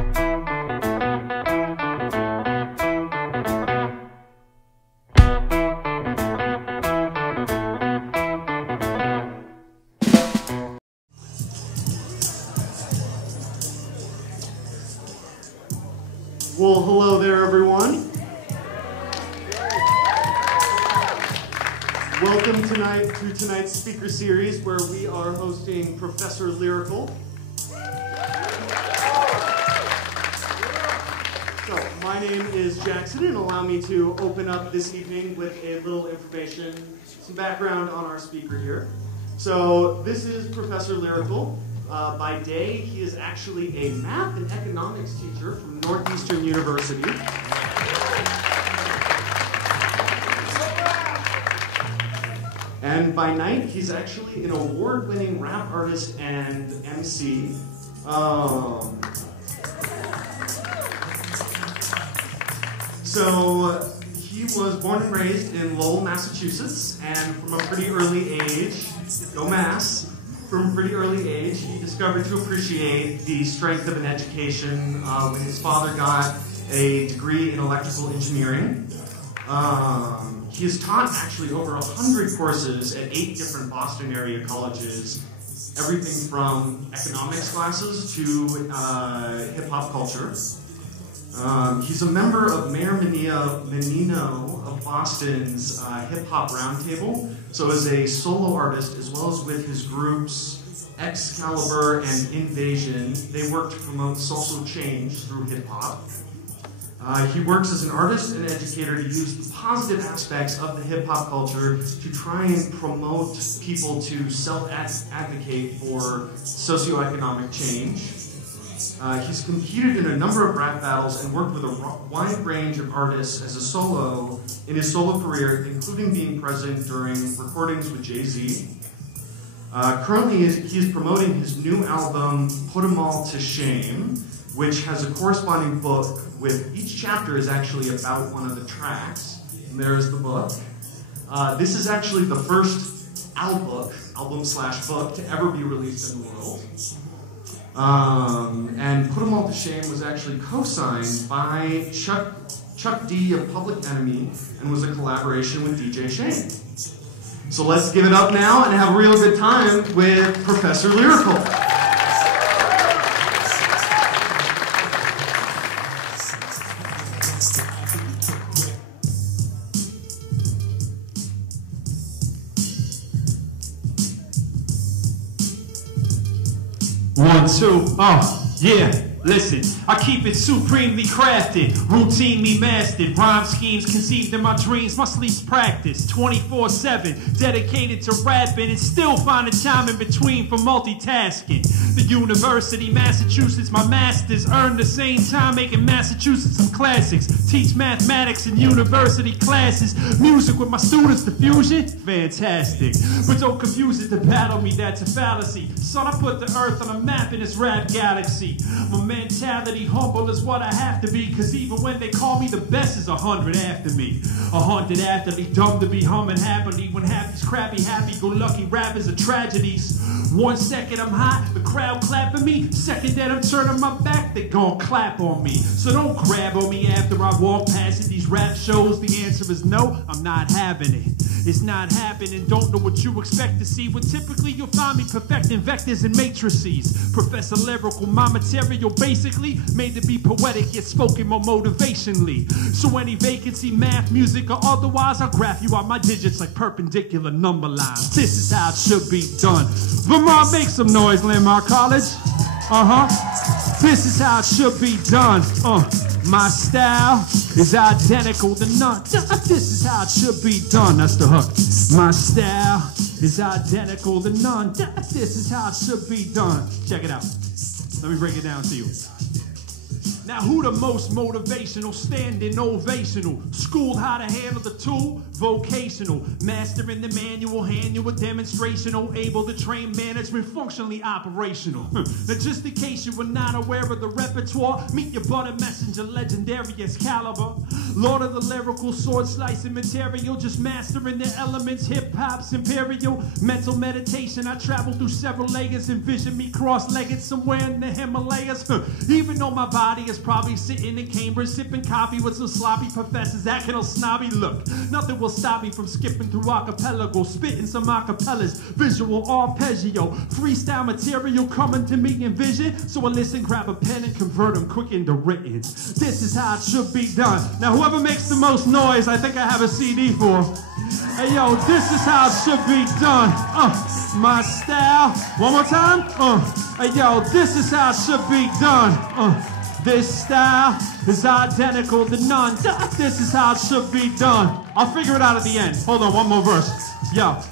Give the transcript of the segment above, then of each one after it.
Well, hello there, everyone. Welcome tonight to tonight's speaker series, where we are hosting Professor Lyrical. So, my name is Jackson, and allow me to open up this evening with a little information, some background on our speaker here. So, this is Professor Lyrical. By day, he is actually a math and economics teacher from Northeastern University. And by night, he's actually an award-winning rap artist and MC. So he was born and raised in Lowell, Massachusetts, and from a pretty early age, go Mass. From a pretty early age, he discovered to appreciate the strength of an education when his father got a degree in electrical engineering. He has taught actually over 100 courses at 8 different Boston area colleges, everything from economics classes to hip-hop culture. He's a member of Mayor Menino of Boston's hip-hop roundtable, so as a solo artist, as well as with his groups Excalibur and Invasion, they work to promote social change through hip-hop. He works as an artist and educator to use the positive aspects of the hip-hop culture to try and promote people to self-advocate for socioeconomic change. He's competed in a number of rap battles and worked with a wide range of artists as a solo in his solo career, including being present during recordings with Jay-Z. Currently, he is promoting his new album, Put 'Em All to Shame, which has a corresponding book with each chapter is actually about one of the tracks. And there's the book. This is actually the first album/book to ever be released in the world. And Put 'Em All to Shame was actually co-signed by Chuck D of Public Enemy and was a collaboration with DJ Shane. So let's give it up now and have a real good time with Professor Lyrical. One, two, yeah, listen, I keep it supremely crafted, routinely mastered, rhyme schemes conceived in my dreams, my sleep's practice, 24/7, dedicated to rapping and still finding time in between for multitasking. The University of Massachusetts, my masters, earn the same time making Massachusetts some classics, teach mathematics in university classes, music with my students, diffusion, fantastic. But don't confuse it to battle me, that's a fallacy. Son, I put the earth on a map in this rap galaxy. My mentality humble is what I have to be, cause even when they call me the best is 100 after me. 100 athlete, dumb to be humming happily when half these crappy, happy-go-lucky rappers are tragedies. 1 second I'm hot, the crowd clapping me. Second that I'm turning my back, they gon' clap on me. So don't grab on me after I walk past it. These rap shows, the answer is no, I'm not having it. It's not happening, don't know what you expect to see. But typically you'll find me perfecting vectors and matrices. Professor Lyrical, my material basically made to be poetic yet spoken more motivationally. So any vacancy, math, music, or otherwise, I'll graph you out my digits like perpendicular number lines. This is how it should be done. Vermont, make some noise, Landmark College. This is how it should be done. My style is identical to none. This is how it should be done. That's the hook. My style is identical to none. This is how it should be done. Check it out. Let me break it down to you. Now who the most motivational, standing ovational, schooled how to handle the tool, vocational, mastering the manual, hand you a demonstrational, able to train management, functionally operational. Now just in case you were not aware of the repertoire, meet your butter messenger, legendary Excalibur, Lord of the lyrical, sword slicing material, just mastering the elements, hip-hop's imperial, mental meditation, I travel through several layers, envision me cross-legged somewhere in the Himalayas, even though my body is probably sitting in Cambridge, sipping coffee with some sloppy professors, acting all snobby. Look, nothing will stop me from skipping through archipelago, spitting some acapellas, visual arpeggio, freestyle material coming to me in vision. So I listen, grab a pen and convert them quick into written. This is how it should be done. Now whoever makes the most noise, I think I have a CD for. Hey yo, this is how it should be done. My style. One more time. Hey yo, this is how it should be done. This style is identical to none. This is how it should be done. I'll figure it out at the end. Hold on, one more verse. Yo.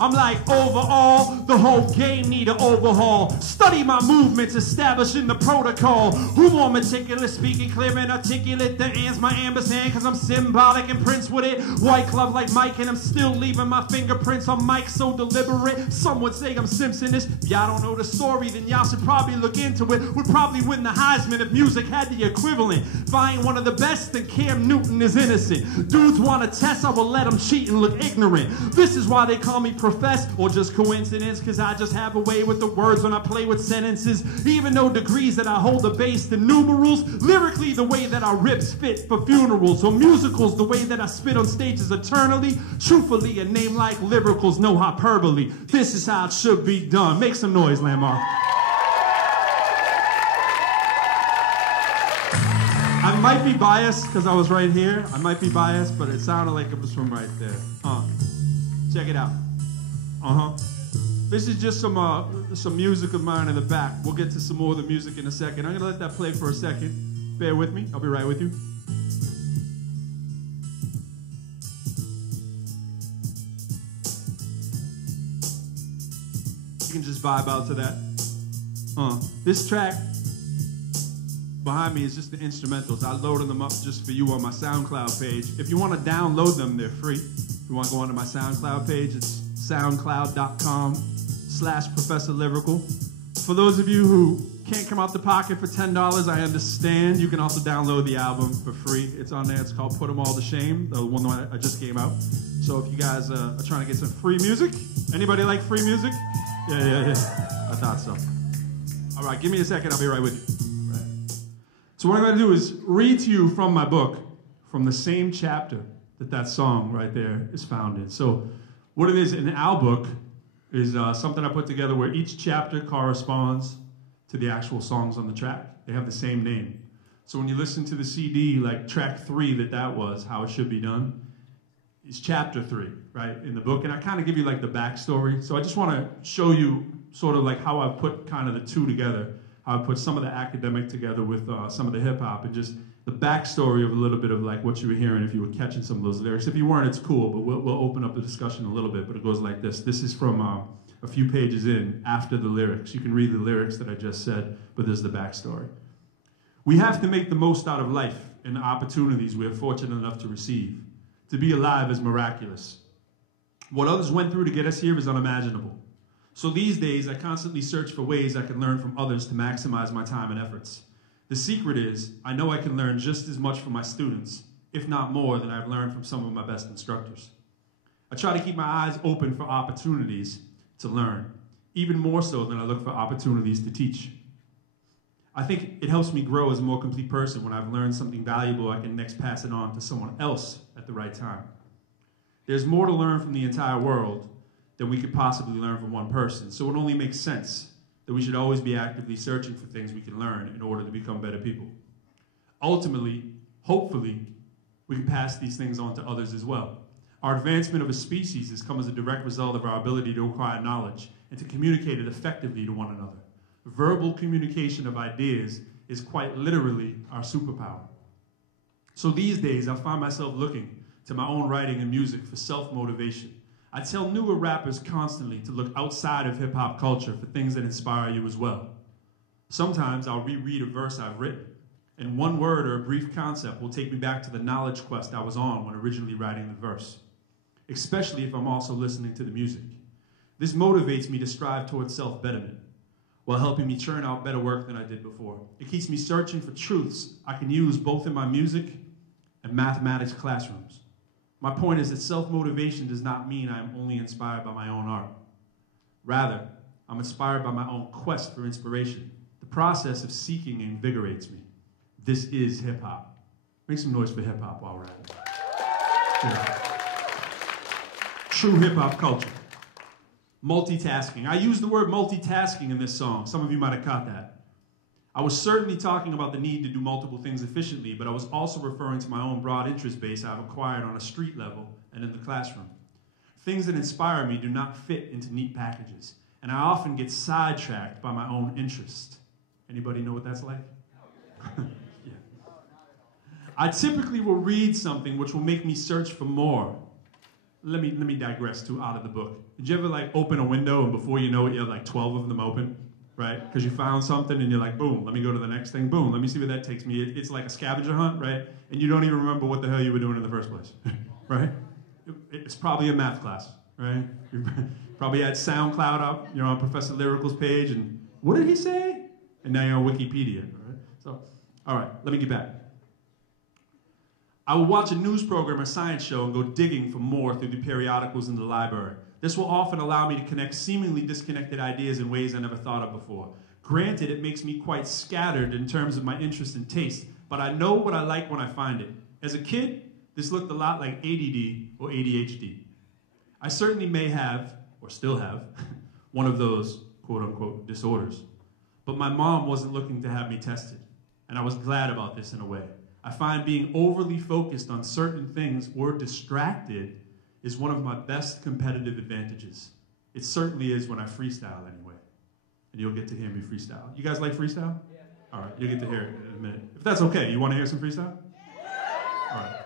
I'm like, overall, the whole game need an overhaul. Study my movements, establishing the protocol. Who more meticulous, speaking clear and articulate? The and's my ampersand, cause I'm symbolic and Prince with it. White glove like Mike, and I'm still leaving my fingerprints on Mike so deliberate. Some would say I'm Simpsonish. If y'all don't know the story, then y'all should probably look into it. Would probably win the Heisman if music had the equivalent. If I ain't one of the best, then Cam Newton is innocent. Dudes want to test, I will let them cheat and look ignorant. This is why they call me profess, or just coincidence, cause I just have a way with the words when I play with sentences. Even though degrees that I hold are based in numerals, lyrically the way that I rips fit for funerals, or musicals the way that I spit on stages eternally. Truthfully, a name like Lyrical's no hyperbole. This is how it should be done. Make some noise, Landmark. I might be biased because I was right here. I might be biased, but it sounded like it was from right there. Check it out. This is just some music of mine in the back. We'll get to some more of the music in a second. I'm gonna let that play for a second. Bear with me. I'll be right with you. You can just vibe out to that. This track behind me is just the instrumentals. I loaded them up just for you on my SoundCloud page. If you want to download them, they're free. If you want to go onto my SoundCloud page, it's soundcloud.com/Professor Lyrical. For those of you who can't come out the pocket for $10, I understand. You can also download the album for free. It's on there. It's called Put 'Em All to Shame, the one that I just came out. So if you guys are trying to get some free music, anybody like free music? Yeah. I thought so. All right, give me a second. I'll be right with you. Right. So what I'm going to do is read to you from my book, from the same chapter that song right there is found in. So what it is, an albook is something I put together where each chapter corresponds to the actual songs on the track. They have the same name. So when you listen to the CD, like track 3 that was, How It Should Be Done, is chapter 3, right, in the book. And I kind of give you like the backstory. So I just want to show you sort of like how I put kind of the two together, how I put some of the academic together with some of the hip hop, and just the backstory of a little bit of like what you were hearing if you were catching some of those lyrics. If you weren't, it's cool, but we'll open up the discussion a little bit, but it goes like this. This is from a few pages in after the lyrics. You can read the lyrics that I just said, but there's the backstory. We have to make the most out of life and the opportunities we are fortunate enough to receive. To be alive is miraculous. What others went through to get us here is unimaginable. So these days, I constantly search for ways I can learn from others to maximize my time and efforts. The secret is, I know I can learn just as much from my students, if not more, than I've learned from some of my best instructors. I try to keep my eyes open for opportunities to learn, even more so than I look for opportunities to teach. I think it helps me grow as a more complete person when I've learned something valuable I can next pass it on to someone else at the right time. There's more to learn from the entire world than we could possibly learn from one person, so it only makes sense that we should always be actively searching for things we can learn in order to become better people. Ultimately, hopefully, we can pass these things on to others as well. Our advancement of a species has come as a direct result of our ability to acquire knowledge and to communicate it effectively to one another. Verbal communication of ideas is quite literally our superpower. So these days, I find myself looking to my own writing and music for self-motivation. I tell newer rappers constantly to look outside of hip-hop culture for things that inspire you as well. Sometimes I'll reread a verse I've written, and one word or a brief concept will take me back to the knowledge quest I was on when originally writing the verse, especially if I'm also listening to the music. This motivates me to strive towards self-betterment while helping me churn out better work than I did before. It keeps me searching for truths I can use both in my music and mathematics classrooms. My point is that self-motivation does not mean I'm only inspired by my own art. Rather, I'm inspired by my own quest for inspiration. The process of seeking invigorates me. This is hip-hop. Make some noise for hip-hop while we're at it. Yeah. True hip-hop culture. Multitasking. I use the word multitasking in this song. Some of you might have caught that. I was certainly talking about the need to do multiple things efficiently, but I was also referring to my own broad interest base I've acquired on a street level and in the classroom. Things that inspire me do not fit into neat packages, and I often get sidetracked by my own interest. Anybody know what that's like? Yeah. I typically will read something which will make me search for more. Let me digress to out of the book. Did you ever like open a window and before you know it, you have like 12 of them open, right? Because you found something and you're like, boom, let me go to the next thing, boom, let me see where that takes me. It's like a scavenger hunt, right? And you don't even remember what the hell you were doing in the first place, right? It's probably a math class, right? You probably had SoundCloud up, you're on Professor Lyrical's page, and what did he say? And now you're on Wikipedia, right? So, all right, let me get back. I will watch a news program or science show and go digging for more through the periodicals in the library. This will often allow me to connect seemingly disconnected ideas in ways I never thought of before. Granted, it makes me quite scattered in terms of my interest and taste, but I know what I like when I find it. As a kid, this looked a lot like ADD or ADHD. I certainly may have, or still have, one of those quote-unquote disorders. But my mom wasn't looking to have me tested, and I was glad about this in a way. I find being overly focused on certain things or distracted is one of my best competitive advantages. It certainly is when I freestyle anyway. And you'll get to hear me freestyle. You guys like freestyle? Yeah. All right, you'll get to hear it in a minute. If that's okay, you want to hear some freestyle? All right.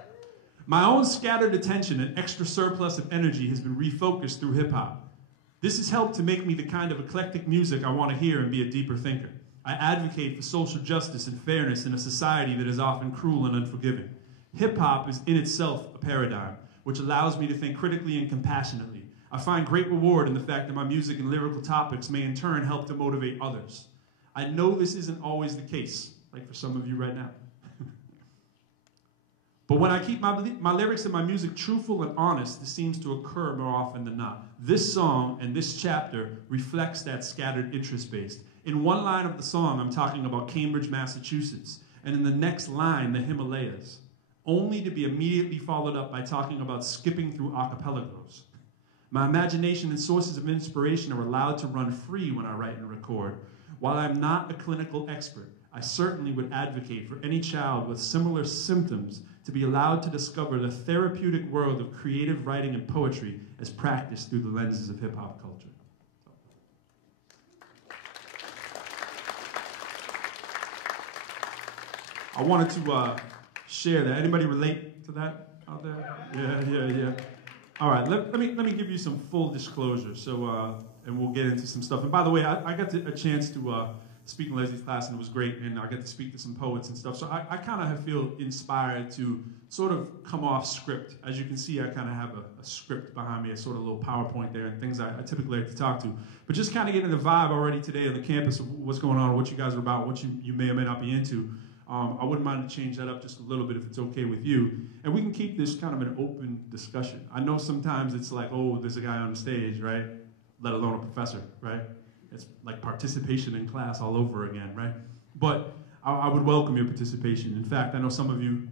My own scattered attention and extra surplus of energy has been refocused through hip-hop. This has helped to make me the kind of eclectic music I want to hear and be a deeper thinker. I advocate for social justice and fairness in a society that is often cruel and unforgiving. Hip-hop is in itself a paradigm, which allows me to think critically and compassionately. I find great reward in the fact that my music and lyrical topics may in turn help to motivate others. I know this isn't always the case, like for some of you right now. But when I keep my lyrics and my music truthful and honest, this seems to occur more often than not. This song and this chapter reflects that scattered interest base. In one line of the song, I'm talking about Cambridge, Massachusetts, and in the next line, the Himalayas, only to be immediately followed up by talking about skipping through archipelagos. My imagination and sources of inspiration are allowed to run free when I write and record. While I'm not a clinical expert, I certainly would advocate for any child with similar symptoms to be allowed to discover the therapeutic world of creative writing and poetry as practiced through the lenses of hip-hop culture. I wanted to share that. Anybody relate to that out there? Yeah. All right, let me give you some full disclosure. So, and we'll get into some stuff. And by the way, I got a chance to speak in Leslie's class, and it was great. And I got to speak to some poets and stuff. So I kind of feel inspired to sort of come off script. As you can see, I kind of have a script behind me, a sort of little PowerPoint there, and things I typically like to talk to. But just kind of getting the vibe already today on the campus of what's going on, what you guys are about, what you may or may not be into. I wouldn't mind to change that up just a little bit if it's okay with you. And we can keep this kind of an open discussion. I know sometimes it's like, oh, there's a guy on the stage, right? Let alone a professor, right? It's like participation in class all over again, right? But I would welcome your participation. In fact, I know some of you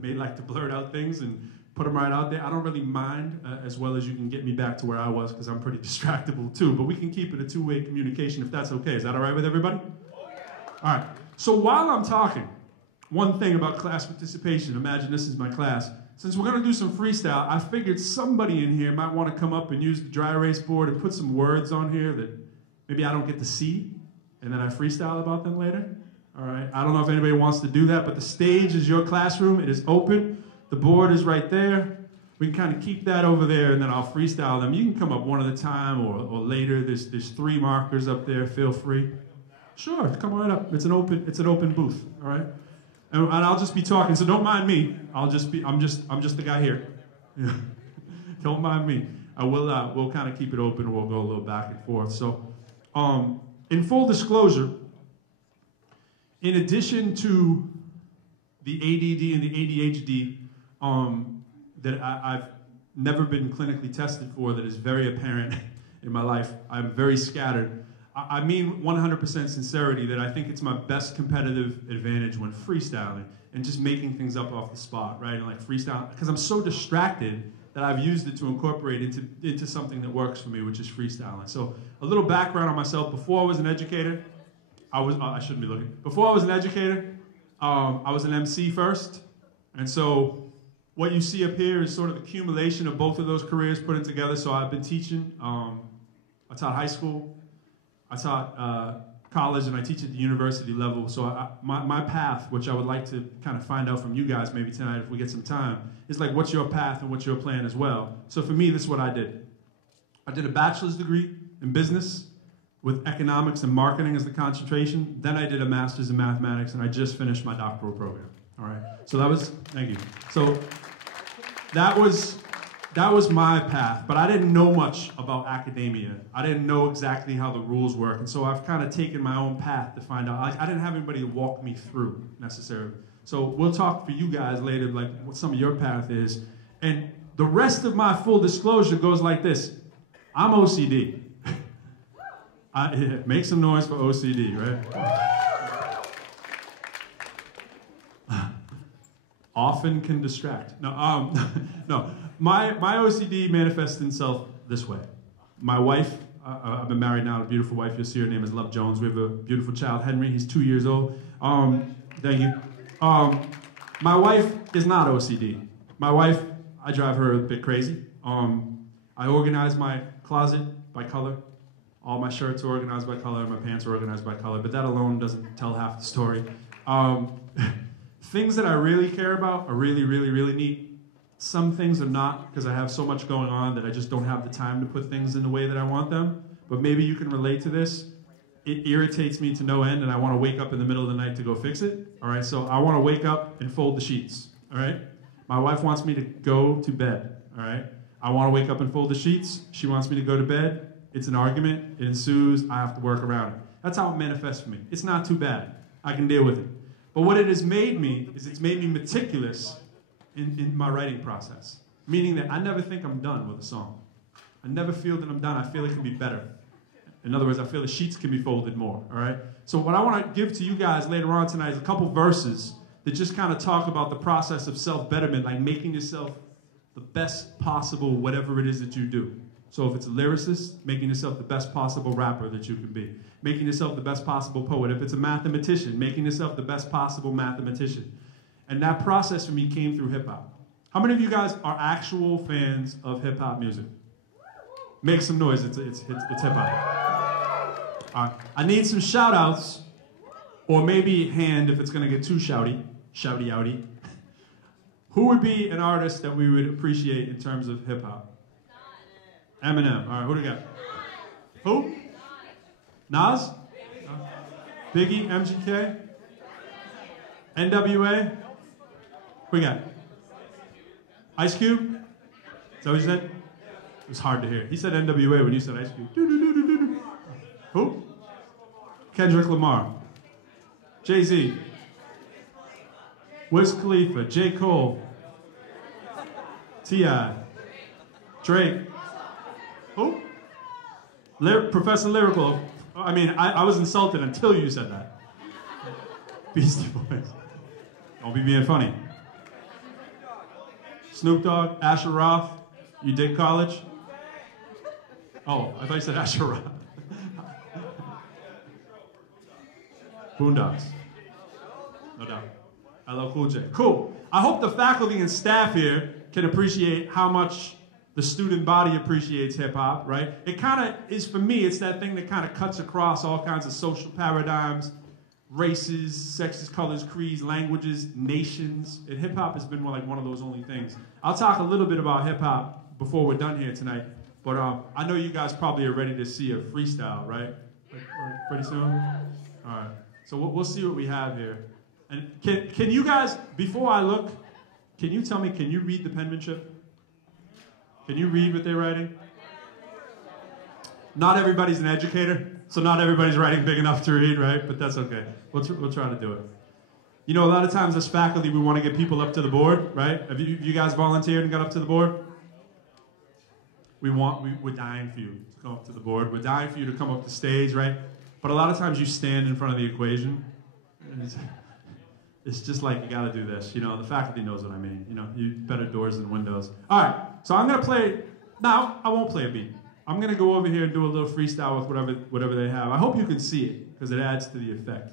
may like to blurt out things and put them right out there. I don't really mind as well as you can get me back to where I was because I'm pretty distractible too. But we can keep it a two-way communication if that's okay. Is that all right with everybody? Oh, yeah. All right. So while I'm talking, one thing about class participation, imagine this is my class. Since we're going to do some freestyle, I figured somebody in here might want to come up and use the dry erase board and put some words on here that maybe I don't get to see, and then I freestyle about them later. All right, I don't know if anybody wants to do that, but the stage is your classroom. It is open. The board is right there. We can kind of keep that over there, and then I'll freestyle them. You can come up one at a time or later. There's 3 markers up there. Feel free. Sure, come right up. It's an open booth, all right? And I'll just be talking, so don't mind me. I'm just the guy here. Don't mind me. I will, we'll kind of keep it open, and we'll go a little back and forth. So, in full disclosure, in addition to the ADD and the ADHD that I've never been clinically tested for, that is very apparent in my life, I'm very scattered. I mean 100% sincerity that I think it's my best competitive advantage when freestyling and just making things up off the spot, right? And like freestyle, because I'm so distracted that I've used it to incorporate into something that works for me, which is freestyling. So a little background on myself. Before I was an educator, I shouldn't be looking. Before I was an educator, I was an MC first. And so what you see up here is sort of the accumulation of both of those careers put it together. So I've been teaching. I taught high school. I taught college, and I teach at the university level. So my path, which I would like to kind of find out from you guys maybe tonight if we get some time, is like, what's your path and what's your plan as well? So for me, this is what I did. I did a bachelor's degree in business with economics and marketing as the concentration. Then I did a master's in mathematics, and I just finished my doctoral program. All right. So that was, thank you. So that was my path, but I didn't know much about academia. I didn't know exactly how the rules work, and so I've kind of taken my own path to find out. I didn't have anybody to walk me through, necessarily. So we'll talk for you guys later, like what some of your path is. And the rest of my full disclosure goes like this. I'm OCD. Make some noise for OCD, right? Often can distract. No, no. My OCD manifests itself this way. My wife, I've been married now to a beautiful wife. You'll see her name is Love Jones. We have a beautiful child, Henry. He's 2 years old. Thank you. My wife is not OCD. My wife, I drive her a bit crazy. I organize my closet by color. All my shirts are organized by color. My pants are organized by color. But that alone doesn't tell half the story. Things that I really care about are really, really, really neat. Some things are not, because I have so much going on that I just don't have the time to put things in the way that I want them. But maybe you can relate to this. It irritates me to no end, and I want to wake up in the middle of the night to go fix it. All right, so I want to wake up and fold the sheets. All right, my wife wants me to go to bed. All right, I want to wake up and fold the sheets. She wants me to go to bed. It's an argument. It ensues. I have to work around it. That's how it manifests for me. It's not too bad. I can deal with it. But what it has made me is it's made me meticulous in my writing process, meaning that I never think I'm done with a song. I never feel that I'm done. I feel it can be better. In other words, I feel the sheets can be folded more, all right? So what I want to give to you guys later on tonight is a couple verses that just kind of talk about the process of self-betterment, like making yourself the best possible whatever it is that you do. So if it's a lyricist, making yourself the best possible rapper that you can be. Making yourself the best possible poet. If it's a mathematician, making yourself the best possible mathematician. And that process for me came through hip-hop. How many of you guys are actual fans of hip-hop music? Make some noise, it's hip-hop. I need some shout-outs, or maybe hand if it's gonna get too shouty-outy. Who would be an artist that we would appreciate in terms of hip-hop? Eminem. All right, who do we got? Who? Nas? Biggie, MGK? NWA? Who we got? Ice Cube? Is that what you said? It was hard to hear. He said NWA when you said Ice Cube. Who? Kendrick Lamar. Jay-Z. Wiz Khalifa. J. Cole. T.I. Drake. Who? Professor Lyrical. I mean, I was insulted until you said that. Beastie Boys. Don't be being funny. Snoop Dogg, Asher Roth. You did college? Oh, I thought you said Asher Roth. Boondocks. No doubt. LL Cool J. Cool. I hope the faculty and staff here can appreciate how much the student body appreciates hip-hop, right? It kind of is, for me, it's that thing that kind of cuts across all kinds of social paradigms, races, sexes, colors, creeds, languages, nations. And hip-hop has been like one of those only things. I'll talk a little bit about hip-hop before we're done here tonight, but I know you guys probably are ready to see a freestyle, right? Pretty soon? All right. So we'll see what we have here. And can you guys, before I look, can you tell me, can you read the penmanship? Can you read what they're writing? Not everybody's an educator, so not everybody's writing big enough to read, right? But that's okay. We'll try to do it. You know, a lot of times as faculty, we want to get people up to the board, right? Have you guys volunteered and got up to the board? We're dying for you to come up to the board. We're dying for you to come up the stage, right? But a lot of times you stand in front of the equation, and it's just like, you got to do this. You know, the faculty knows what I mean. You know, you better doors than windows. All right, so I'm going to play, now I won't play a beat. I'm going to go over here and do a little freestyle with whatever they have. I hope you can see it, because it adds to the effect.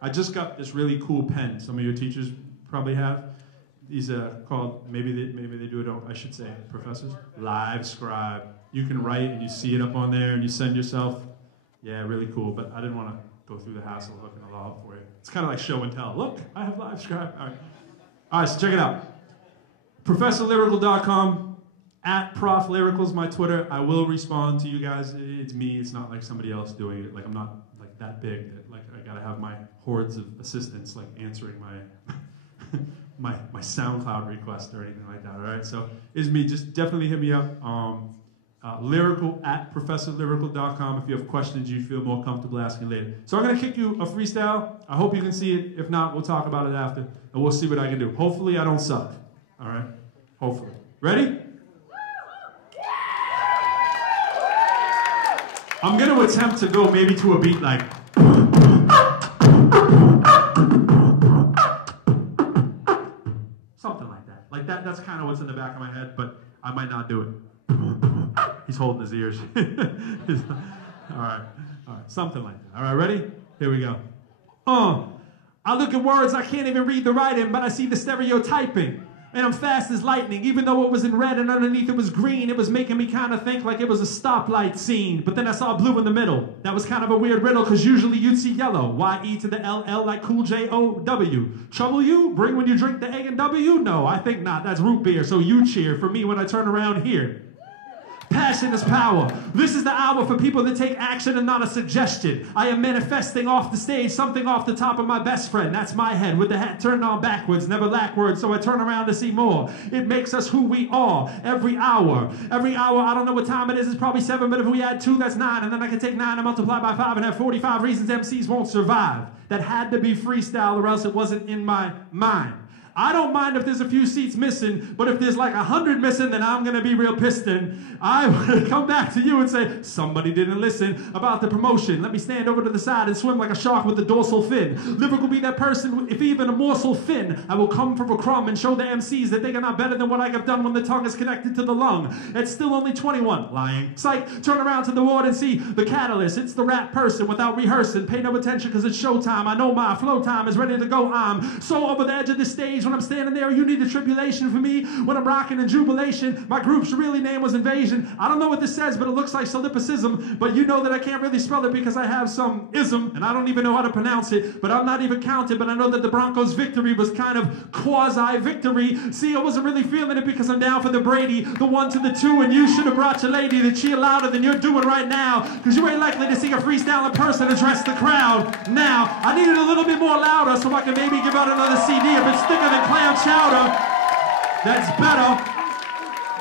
I just got this really cool pen. Some of your teachers probably have. These are called, maybe they do it, I should say, professors, Live Scribe. You can write and you see it up on there and you send yourself. Yeah, really cool, but I didn't want to go through the hassle of looking it all up for you. It's kind of like show and tell. Look, I have Live Scribe. All right, so check it out. ProfessorLyrical.com, @ProfLyrical is my Twitter. I will respond to you guys. It's me. It's not like somebody else doing it. Like, I'm not like that big that like I gotta have my hordes of assistants like answering my my SoundCloud request or anything like that. All right, so it's me. Just definitely hit me up. Lyrical @ProfessorLyrical.com if you have questions you feel more comfortable asking later. So I'm gonna kick you a freestyle. I hope you can see it. If not, we'll talk about it after, and we'll see what I can do. Hopefully, I don't suck. All right, hopefully. Ready? I'm going to attempt to go maybe to a beat like... something like that. Like that's kind of what's in the back of my head, but I might not do it. He's holding his ears. All right, something like that. All right, ready? Here we go. I look at words, I can't even read the writing, but I see the stereotyping. And I'm fast as lightning, even though it was in red and underneath it was green. It was making me kind of think like it was a stoplight scene. But then I saw blue in the middle. That was kind of a weird riddle, because usually you'd see yellow. Y-E to the L-L like Cool J-O-W. Trouble you? Bring when you drink the A and W? No, I think not. That's root beer, so you cheer for me when I turn around here. Passion is power. This is the hour for people that take action and not a suggestion. I am manifesting off the stage something off the top of my best friend. That's my head with the hat turned on backwards, never backwards, so I turn around to see more. It makes us who we are every hour. Every hour, I don't know what time it is, it's probably 7, but if we add 2, that's 9, and then I can take 9 and multiply by 5 and have 45 reasons MCs won't survive. That had to be freestyle or else it wasn't in my mind. I don't mind if there's a few seats missing, but if there's like 100 missing, then I'm going to be real pissed. I would come back to you and say, somebody didn't listen about the promotion. Let me stand over to the side and swim like a shark with the dorsal fin. Lyrical be that person, if even a morsel thin. I will come for a crumb and show the MCs that they are not better than what I have done when the tongue is connected to the lung. It's still only 21. Lying. Psych. Turn around to the ward and see the catalyst. It's the rap person without rehearsing. Pay no attention because it's showtime. I know my flow time is ready to go. I'm so over the edge of the stage. When I'm standing there, you need a tribulation for me. When I'm rocking in jubilation, my group's really name was Invasion. I don't know what this says, but it looks like solipsism. But you know that I can't really spell it because I have some ism, and I don't even know how to pronounce it. But I'm not even counted, but I know that the Broncos' victory was kind of quasi-victory. See, I wasn't really feeling it because I'm down for the Brady, the 1 to the 2, and you should have brought your lady to cheer louder than you're doing right now, because you ain't likely to see a freestyle in person address the crowd. Now, I need it a little bit more louder so I can maybe give out another CD if it's thicker than clam chowder. That's better.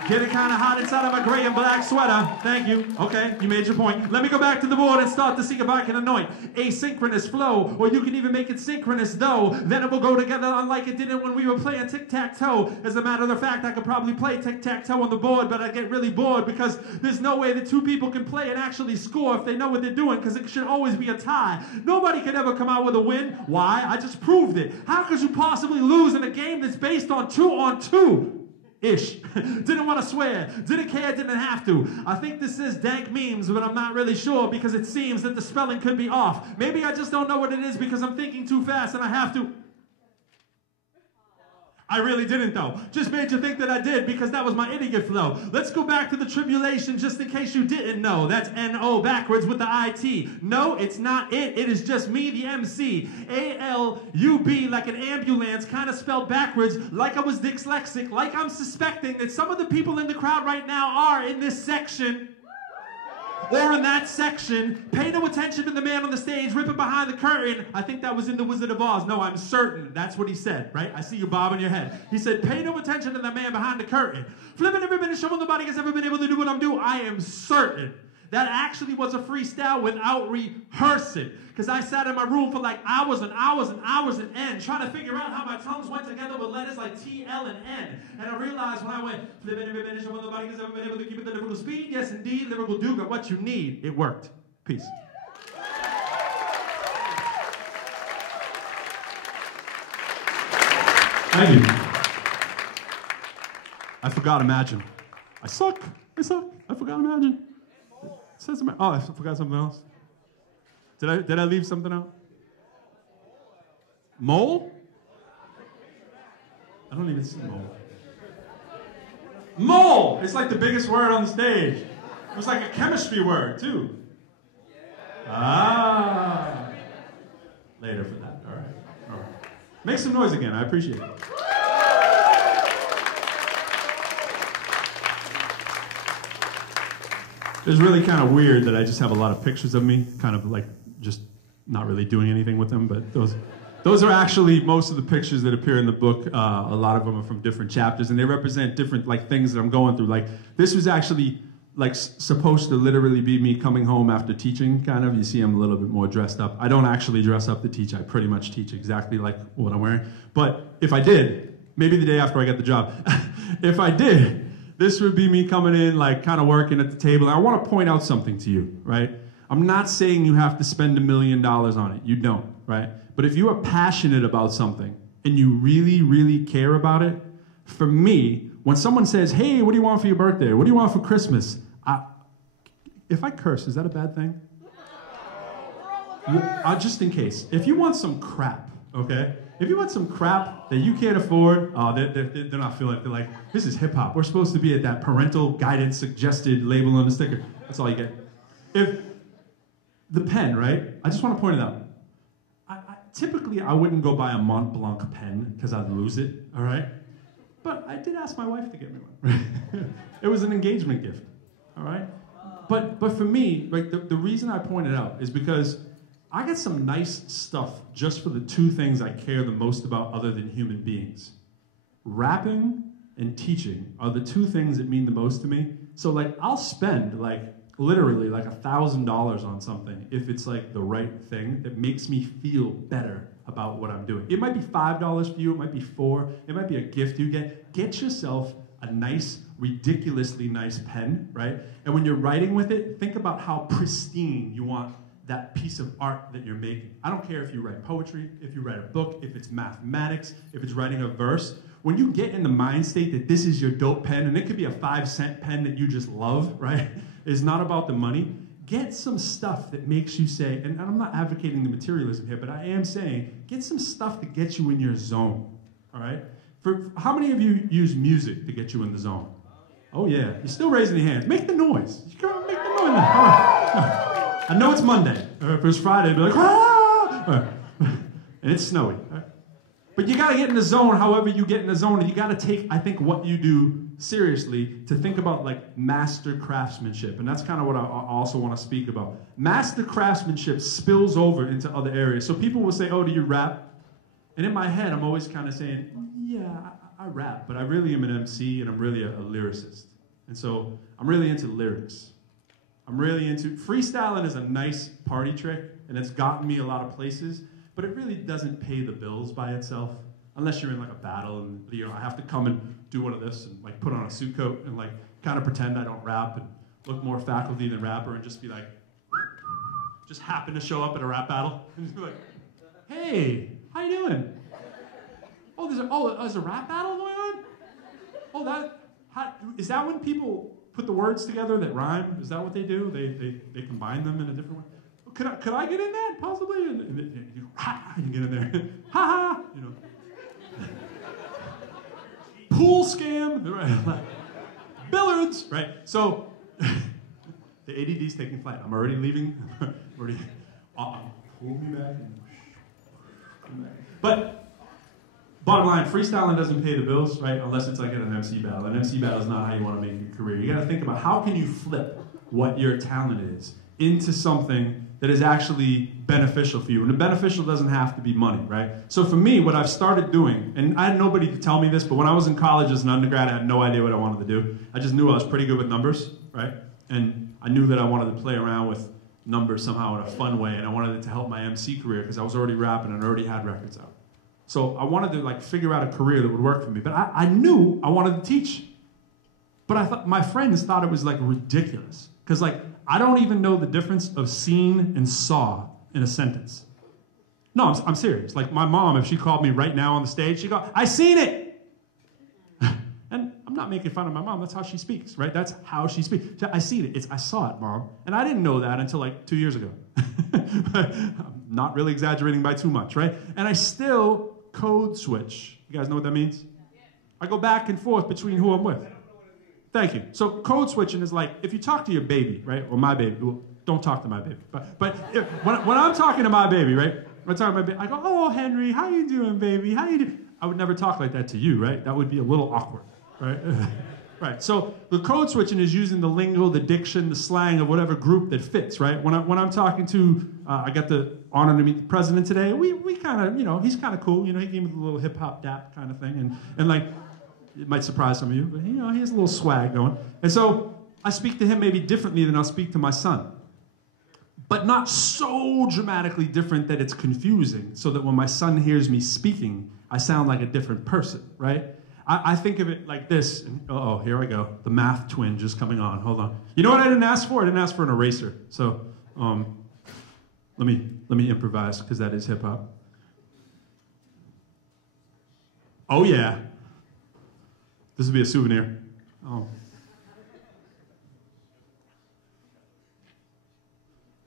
Getting kind of hot inside of my gray and black sweater. Thank you. Okay, you made your point. Let me go back to the board and start to see if I can anoint asynchronous flow, or you can even make it synchronous though. Then it will go together unlike it didn't when we were playing tic-tac-toe. As a matter of fact, I could probably play tic-tac-toe on the board, but I get really bored because there's no way that 2 people can play and actually score if they know what they're doing, because it should always be a tie. Nobody can ever come out with a win. Why? I just proved it. How could you possibly lose in a game that's based on 2-on-2? Ish. Didn't want to swear. Didn't care, didn't have to. I think this is dank memes, but I'm not really sure because it seems that the spelling could be off. Maybe I just don't know what it is because I'm thinking too fast and I have to. I really didn't though. Just made you think that I did because that was my idiot flow. Let's go back to the tribulation just in case you didn't know. That's N-O backwards with the I-T. No, it's not it. It is just me, the MC. A-L-U-B like an ambulance, kind of spelled backwards, like I was dyslexic, like I'm suspecting that some of the people in the crowd right now are in this section. Or in that section, pay no attention to the man on the stage ripping behind the curtain. I think that was in The Wizard of Oz. No, I'm certain that's what he said, right? I see you bobbing your head. He said, pay no attention to the man behind the curtain. Flipping every minute, showing nobody has ever been able to do what I'm doing. I am certain that actually was a freestyle without rehearsing. Because I sat in my room for like hours and hours and hours and end trying to figure out how my tongues went together with letters like T, L, and N. And I realized when I went, flipping every minute, showing nobody has ever been able to keep it the lyrical speed. Yes, indeed, lyrical do got what you need. It worked. Peace. Thank you. I forgot Imagine. I suck. I forgot Imagine. It says oh, I forgot something else. Did I leave something out? Mole? I don't even see mole. Mole! It's like the biggest word on the stage. It was like a chemistry word, too. Ah. Later for that. All right. Make some noise again. I appreciate it. It's really kind of weird that I just have a lot of pictures of me, kind of like just not really doing anything with them, but those are actually most of the pictures that appear in the book. A lot of them are from different chapters, and they represent different like things that I'm going through. Like this was actually like supposed to literally be me coming home after teaching, kind of. You see I'm a little bit more dressed up. I don't actually dress up to teach. I pretty much teach exactly like what I'm wearing. But if I did, maybe the day after I get the job, if I did, this would be me coming in, like kind of working at the table. And I want to point out something to you, right? I'm not saying you have to spend $1 million on it. You don't, right? But if you are passionate about something and you really, really care about it, for me, when someone says, hey, what do you want for your birthday? What do you want for Christmas? If I curse, is that a bad thing? Just in case. If you want some crap, okay? If you want some crap that you can't afford, they're not feeling it. They're like, this is hip hop. We're supposed to be at that parental guidance suggested label on the sticker. That's all you get. If the pen, right? I just want to point it out. Typically, I wouldn't go buy a Mont Blanc pen because I'd lose it, all right? But I did ask my wife to get me one. It was an engagement gift, all right? But for me, like the reason I point it out is because I got some nice stuff just for the two things I care the most about other than human beings. Rapping and teaching are the two things that mean the most to me. So like I'll spend like literally like $1,000 on something if it's like the right thing that makes me feel better about what I'm doing. It might be $5 for you, it might be $4, it might be a gift you get. Get yourself a nice, ridiculously nice pen, right? And when you're writing with it, think about how pristine you want that piece of art that you're making. I don't care if you write poetry, if you write a book, if it's mathematics, if it's writing a verse. When you get in the mind state that this is your dope pen, and it could be a 5-cent pen that you just love, right? It's not about the money. Get some stuff that makes you say, and I'm not advocating the materialism here, but I am saying, get some stuff that gets you in your zone, all right? For how many of you use music to get you in the zone? Oh yeah, you're still raising your hands. Make the noise. Come on, make the noise. I know it's Monday. If it was Friday, it'd be like, ah! And it's snowy. Right? But you got to get in the zone however you get in the zone, and you got to take, I think, what you do seriously to think about like master craftsmanship. And that's kind of what I also want to speak about. Master craftsmanship spills over into other areas. So people will say, oh, do you rap? And in my head, I'm always kind of saying, yeah, I rap, but I really am an MC and I'm really a lyricist. And so I'm really into lyrics. I'm really into, freestyling is a nice party trick and it's gotten me a lot of places, but it really doesn't pay the bills by itself. Unless you're in like a battle and I have to come and do one of this and like put on a suit coat and like kind of pretend I don't rap and look more faculty than rapper and just be like, just happen to show up at a rap battle and just be like, hey, how you doing? Oh, there's a rap battle going on? Oh, is that when people put the words together that rhyme? Is that what they do? They combine them in a different way? Could I get in that, possibly? And you get in there. Ha ha! Pool scam, right? Billiards, right? So, the ADD's taking flight. I'm already leaving. Pull me back. But, bottom line, freestyling doesn't pay the bills, right? Unless it's like in an MC battle. An MC battle is not how you want to make your career. You got to think about how can you flip what your talent is into something that is actually beneficial for you. And the beneficial doesn't have to be money, right? So for me, what I've started doing, and I had nobody to tell me this, but when I was in college as an undergrad, I had no idea what I wanted to do. I just knew I was pretty good with numbers, right? And I knew that I wanted to play around with numbers somehow in a fun way, and I wanted it to help my MC career because I was already rapping and already had records out. So I wanted to like figure out a career that would work for me, but I knew I wanted to teach. But I thought my friends thought it was like ridiculous because like I don't even know the difference of seen and saw in a sentence. No, I'm serious. Like my mom, if she called me right now on the stage, she'd go, "I seen it." And I'm not making fun of my mom. That's how she speaks, right? That's how she speaks. I seen it. I saw it, Mom. And I didn't know that until like 2 years ago. I'm not really exaggerating by too much, right? And I still code switch. You guys know what that means? I go back and forth between who I'm with. Thank you. So code switching is like, if you talk to your baby, right, or my baby, well, don't talk to my baby, but when I'm talking to my baby, right, when I'm talking to my baby, I go, "Oh, Henry, how you doing, baby? How you doing?" I would never talk like that to you, right? That would be a little awkward, right? Right. So the code switching is using the lingo, the diction, the slang of whatever group that fits, right? When I'm talking to, I got the honor to meet the president today. We kind of, you know, he's kind of cool. You know, he gave me the little hip hop dap kind of thing, and like, it might surprise some of you, but you know, he has a little swag going. And so I speak to him maybe differently than I'll speak to my son. But not so dramatically different that it's confusing, so that when my son hears me speaking, I sound like a different person, right? I think of it like this. Uh-oh, here I go. The math twin just coming on. Hold on. You know what I didn't ask for? I didn't ask for an eraser. So let me improvise, because that is hip hop. Oh yeah. This will be a souvenir. Oh.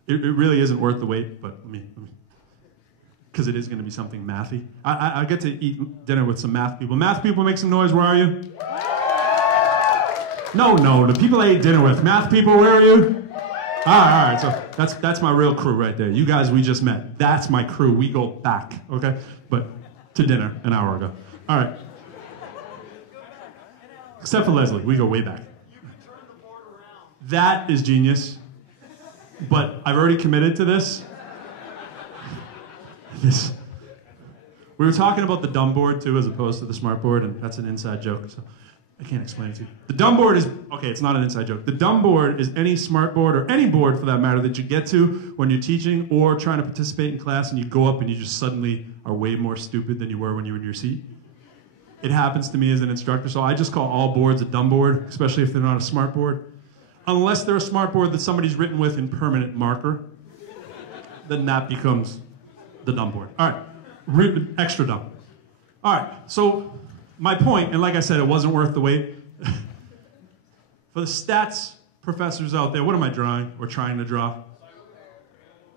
It really isn't worth the wait, but let me, because it is going to be something mathy. I get to eat dinner with some math people. Math people, make some noise. Where are you? No, the people I ate dinner with. Math people, where are you? All right. So that's my real crew right there. You guys we just met. That's my crew. We go back, okay? But to dinner an hour ago. All right. Except for Leslie, we go way back. That is genius. But I've already committed to this. We were talking about the dumb board too, as opposed to the smart board, and that's an inside joke, so I can't explain it to you. The dumb board is, okay, it's not an inside joke. The dumb board is any smart board, or any board for that matter, that you get to when you're teaching or trying to participate in class, and you go up and you just suddenly are way more stupid than you were when you were in your seat. It happens to me as an instructor, so I just call all boards a dumb board, especially if they're not a smart board. Unless they're a smart board that somebody's written with in permanent marker, then that becomes the dumb board. All right, extra dumb. All right, so my point, and like I said, it wasn't worth the wait. For the stats professors out there, what am I drawing or trying to draw?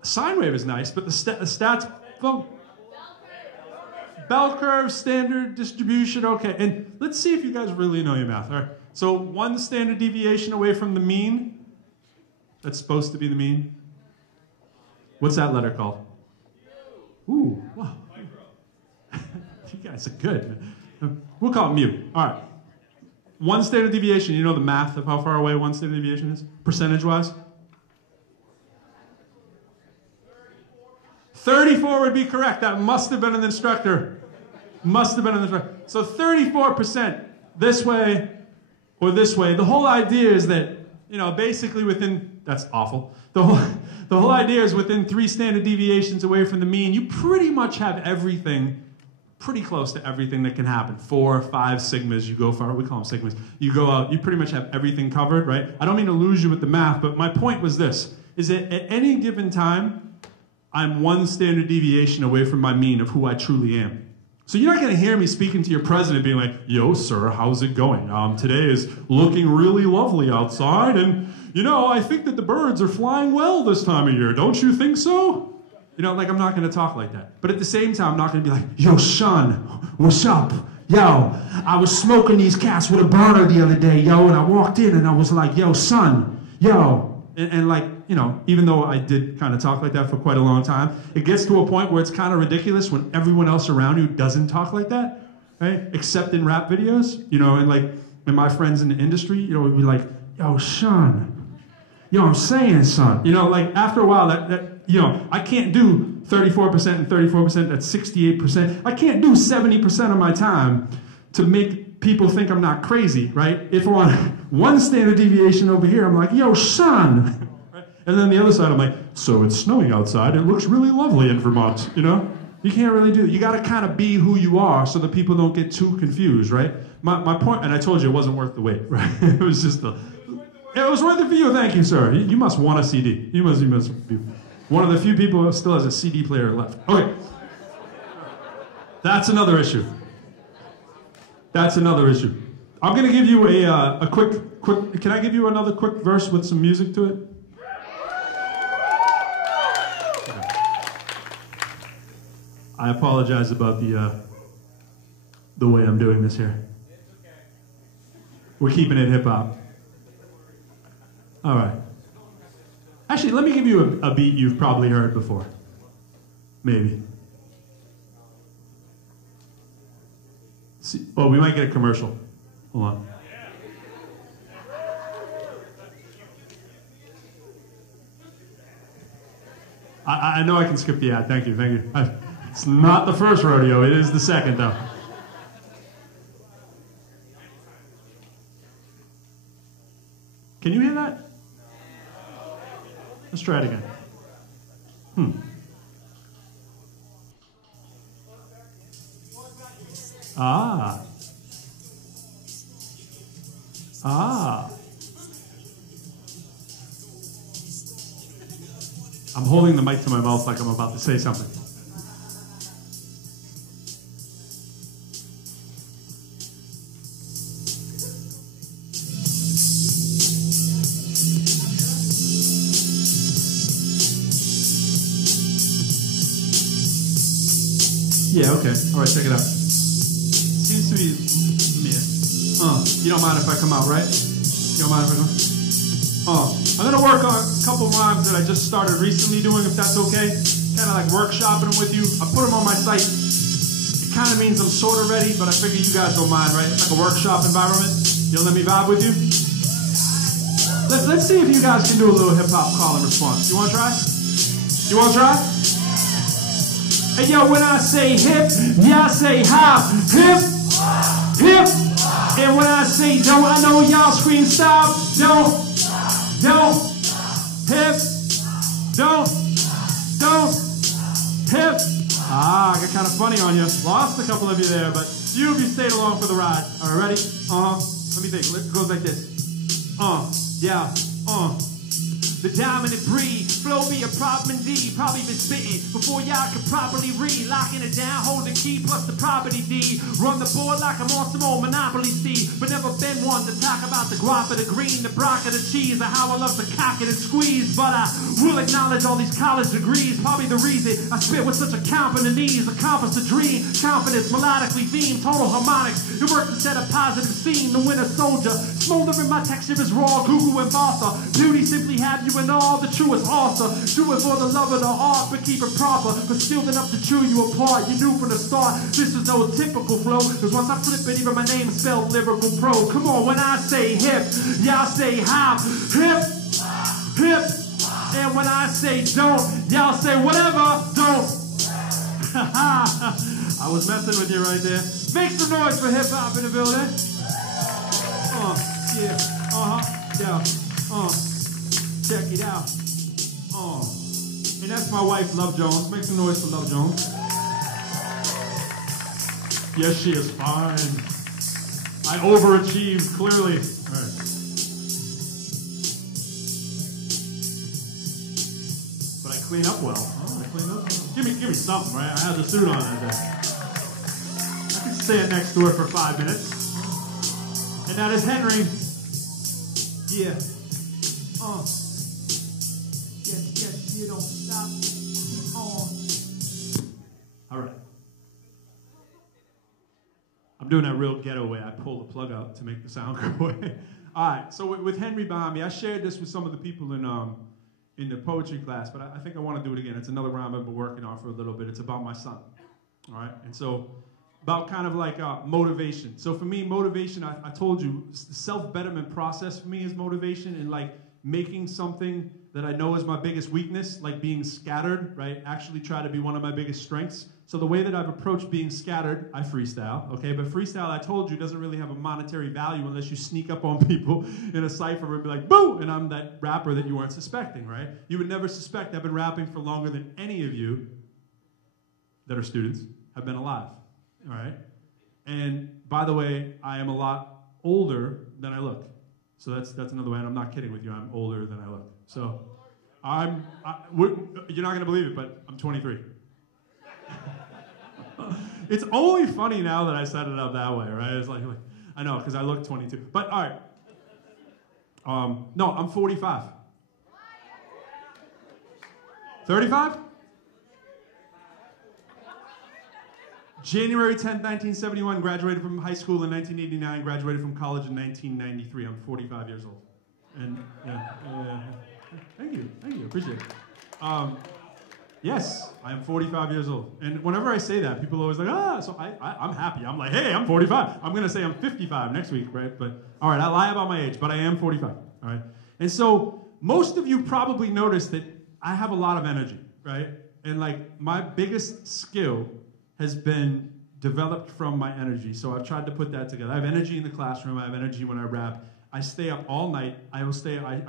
A sine wave is nice, but the stats, well, bell curve, standard distribution, okay. And let's see if you guys really know your math, all right? So 1 standard deviation away from the mean, that's supposed to be the mean. What's that letter called? Ooh, wow. You guys are good. We'll call it mu. All right. 1 standard deviation, you know the math of how far away 1 standard deviation is? Percentage-wise? 34 would be correct. That must have been an instructor. Must have been an instructor. So 34% this way or this way. The whole idea is that, you know, basically within, that's awful. The whole idea is within 3 standard deviations away from the mean, you pretty much have everything, pretty close to everything that can happen. 4, 5 sigmas, you go far, we call them sigmas. You go out, you pretty much have everything covered, right? I don't mean to lose you with the math, but my point was this, is that at any given time, I'm 1 standard deviation away from my mean of who I truly am. So you're not going to hear me speaking to your president being like, "Yo, sir, how's it going? Today is looking really lovely outside, and, you know, I think that the birds are flying well this time of year. Don't you think so?" You know, like, I'm not going to talk like that. But at the same time, I'm not going to be like, "Yo, son, what's up? Yo, I was smoking these cats with a burner the other day, yo, and I walked in and I was like, yo, son, yo." And like, you know, even though I did kind of talk like that for quite a long time, it gets to a point where it's kind of ridiculous when everyone else around you doesn't talk like that, right? Except in rap videos, you know, and like, and my friends in the industry, you know, would be like, "Yo, son, yo, I'm saying, son. You know, like after a while, you know, I can't do 34% and 34%, that's 68%. I can't do 70% of my time to make people think I'm not crazy, right? If we're on one standard deviation over here, I'm like, yo, son. And then the other side, I'm like, so it's snowing outside. It looks really lovely in Vermont, you know? You can't really do it. You got to kind of be who you are so that people don't get too confused, right? My point, and I told you it wasn't worth the wait, right? It was just it was worth it for you, thank you, sir. You must want a CD. You must be one of the few people who still has a CD player left. Okay. That's another issue. That's another issue. I'm going to give you a quick, can I give you another quick verse with some music to it? I apologize about the way I'm doing this here. We're keeping it hip-hop. All right. Actually, let me give you a beat you've probably heard before. Maybe. See, oh, we might get a commercial. Hold on. I know I can skip the ad. Thank you, thank you. It's not the first rodeo. It is the second, though. Can you hear that? Let's try it again. Ah. I'm holding the mic to my mouth like I'm about to say something. Yeah, okay. All right, check it out. Seems to be, you don't mind if I come out, right? You don't mind if I come? I'm gonna work on a couple rhymes that I just started recently doing, if that's okay. Kind of like workshopping them with you. I put them on my site. It kind of means I'm sort of ready, but I figure you guys don't mind, right? It's like a workshop environment. You'll let me vibe with you? Let's see if you guys can do a little hip-hop call and response. You wanna try? You wanna try? Hey yo, when I say hip, y'all say hop. Hip, hip. And when I say don't, I know y'all scream stop. Don't, hip, don't, hip. Ah, I got kind of funny on you. Lost a couple of you there, but few of you stayed along for the ride. All right, ready? Let me think. It goes like this. Yeah. The dominant breed, flow be a problem indeed. Probably been spitting before y'all could properly read. Locking it down, hold the key plus the property D. Run the board like I'm on some old Monopoly Steve. But never been one to talk about the guap of the green, the brock of the cheese, or how I love to cock it and squeeze. But I will acknowledge all these college degrees. Probably the reason I spit with such a confident ease. Accomplish a dream, confidence, melodically themed, total harmonics. It worked to set a positive scene. The winter soldier, smoldering my texture is raw, Google and Bartha. Beauty simply have you in all the truest author. Do it for the love of the art, but keep it proper. But skilled enough to chew you apart. You knew from the start this was no typical flow. Cause once I flip it, even my name is spelled Lyrical Pro. Come on, when I say hip, y'all say hop. Hip, hip. And when I say don't, y'all say whatever, don't. I was messing with you right there. Make some noise for hip hop in the building. Check it out. And that's my wife, Love Jones. Make some noise for Love Jones. Yes, she is fine. I overachieved, clearly. All right. But I clean up well. I clean up well. Give me something, right? I had the suit on that day. I can stand next to her for 5 minutes. And that is Henry. Yeah. Yes, you don't stop. All right. I'm doing that real ghetto way. I pull the plug out to make the sound go away. All right. So with Henry behind me, I shared this with some of the people in the poetry class, but I think I want to do it again. It's another rhyme I've been working on for a little bit. It's about my son. All right. And so about kind of like motivation. So for me, motivation, I told you, the self-betterment process for me is motivation, and like making something that I know is my biggest weakness, like being scattered, right, actually try to be one of my biggest strengths. So the way that I've approached being scattered, I freestyle, okay? But freestyle, I told you, doesn't really have a monetary value unless you sneak up on people in a cypher and be like, boo! And I'm that rapper that you weren't suspecting, right? You would never suspect I've been rapping for longer than any of you that are students have been alive, all right? And by the way, I am a lot older than I look. So that's another way, and I'm not kidding with you, I'm older than I look. So you're not gonna believe it, but I'm 23. It's only funny now that I set it up that way, right? It's like I know, because I look 22. But all right. No, I'm 45. 35? January 10th, 1971, graduated from high school in 1989, graduated from college in 1993. I'm 45 years old. And thank you, appreciate it. Yes, I am 45 years old. And whenever I say that, people are always like, so I'm happy. I'm like, hey, I'm 45. I'm gonna say I'm 55 next week, right? But all right, I lie about my age, but I am 45, all right? And so most of you probably noticed that I have a lot of energy, right? And like my biggest skill has been developed from my energy. So I've tried to put that together. I have energy in the classroom. I have energy when I rap. I stay up all night. I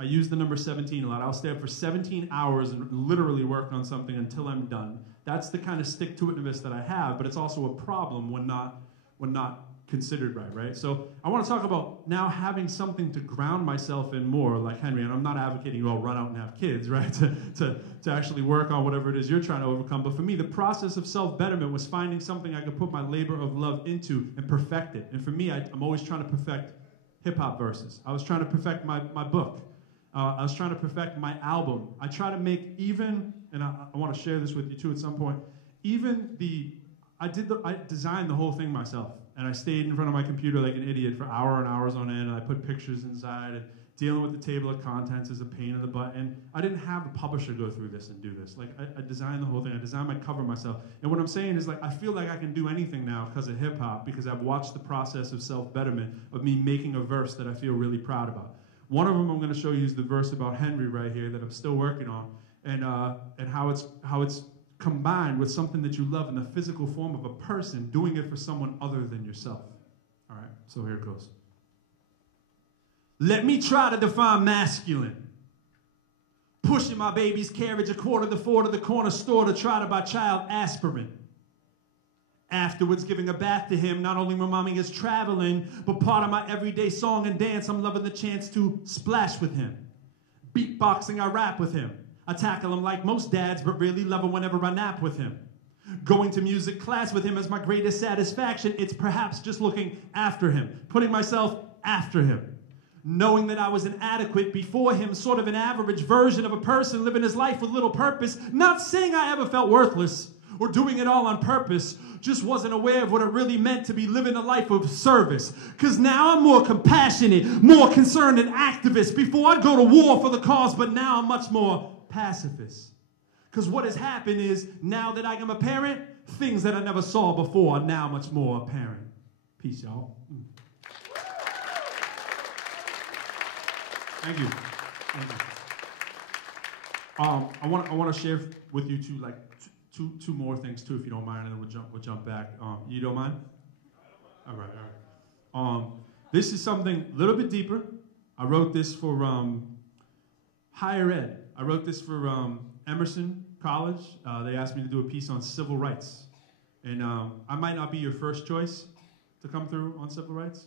use the number 17 a lot. I'll stay up for 17 hours and literally work on something until I'm done. That's the kind of stick-to-itiveness that I have, but it's also a problem when not considered right? So I want to talk about now having something to ground myself in more, like Henry, and I'm not advocating you all run out and have kids, right? to actually work on whatever it is you're trying to overcome. But for me, the process of self-betterment was finding something I could put my labor of love into and perfect it. And for me, I'm always trying to perfect hip-hop verses. I was trying to perfect my book. I was trying to perfect my album. I try to make even, and I want to share this with you too at some point, I designed the whole thing myself. And I stayed in front of my computer like an idiot for hours and hours on end, and I put pictures inside, and dealing with the table of contents is a pain in the butt. And I didn't have a publisher go through this and do this. Like, I designed the whole thing. I designed my cover myself. And what I'm saying is, like, I feel like I can do anything now because of hip-hop, because I've watched the process of self-betterment, of me making a verse that I feel really proud about. One of them I'm going to show you is the verse about Henry right here that I'm still working on, and how it's combined with something that you love in the physical form of a person doing it for someone other than yourself. All right, so here it goes. Let me try to define masculine. Pushing my baby's carriage 1/4 to the corner store to try to buy child aspirin. Afterwards, giving a bath to him, not only when mommy is traveling, but part of my everyday song and dance, I'm loving the chance to splash with him. Beatboxing, I rap with him. I tackle him like most dads, but really love him whenever I nap with him. Going to music class with him is my greatest satisfaction. It's perhaps just looking after him, putting myself after him. Knowing that I was inadequate before him, sort of an average version of a person living his life with little purpose. Not saying I ever felt worthless or doing it all on purpose, just wasn't aware of what it really meant to be living a life of service. Because now I'm more compassionate, more concerned and activist. Before I'd go to war for the cause, but now I'm much more pacifist. Because what has happened is, now that I am a parent, things that I never saw before are now much more apparent. Peace, y'all. Thank you. Thank you. I want to share with you two, like, two more things too, if you don't mind, and then we'll jump back. You don't mind? All right. This is something a little bit deeper. I wrote this for higher ed. I wrote this for Emerson College. They asked me to do a piece on civil rights, and I might not be your first choice to come through on civil rights.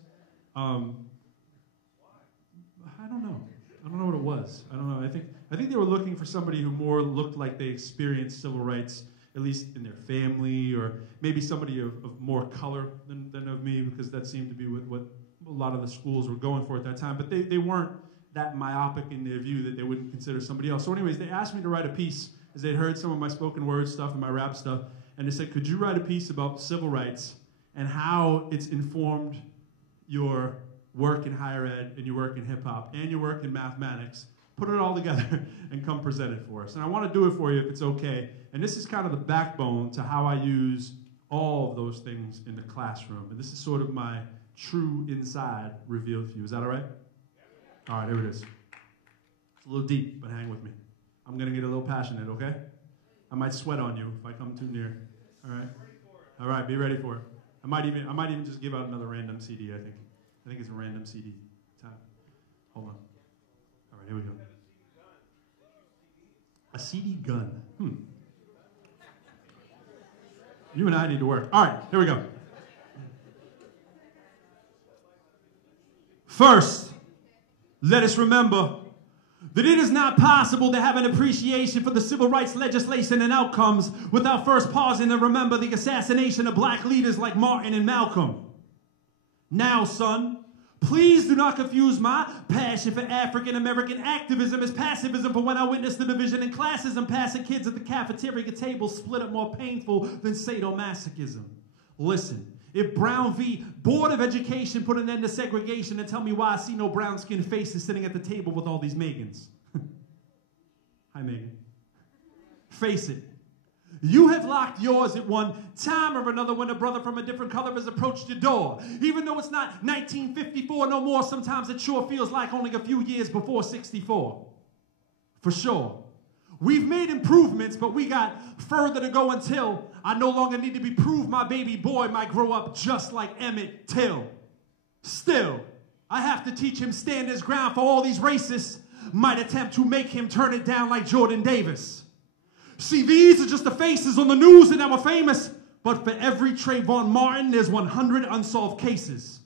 I don't know. I don't know what it was. I don't know. I think they were looking for somebody who more looked like they experienced civil rights, at least in their family, or maybe somebody of more color than of me, because that seemed to be what a lot of the schools were going for at that time. But they weren't that myopic in their view that they wouldn't consider somebody else. So anyways, they asked me to write a piece, as they'd heard some of my spoken word stuff and my rap stuff, and they said, could you write a piece about civil rights and how it's informed your work in higher ed, and your work in hip-hop, and your work in mathematics, put it all together and come present it for us. And I want to do it for you if it's okay. And this is kind of the backbone to how I use all of those things in the classroom. And this is sort of my true inside revealed to you. Is that all right? All right, here it is. It's a little deep, but hang with me. I'm going to get a little passionate, okay? I might sweat on you if I come too near. All right? All right, be ready for it. I might even just give out another random CD, I think. I think it's a random CD time. Hold on. All right, here we go. A CD gun. You and I need to work. All right, here we go. First, let us remember that it is not possible to have an appreciation for the civil rights legislation and outcomes without first pausing to remember the assassination of black leaders like Martin and Malcolm. Now, son, please do not confuse my passion for African American activism as pacifism for when I witnessed the division in classes and passing kids at the cafeteria table split up more painful than sadomasochism. Listen, if Brown v. Board of Education put an end to segregation, and tell me why I see no brown-skinned faces sitting at the table with all these Megans. Hi, Megan. Face it. You have locked yours at one time or another when a brother from a different color has approached your door. Even though it's not 1954 no more, sometimes it sure feels like only a few years before 64. For sure. We've made improvements, but we got further to go until I no longer need to be proved my baby boy might grow up just like Emmett Till. Still, I have to teach him stand his ground for all these racists might attempt to make him turn it down like Jordan Davis. See, these are just the faces on the news that are famous, but for every Trayvon Martin, there's 100 unsolved cases.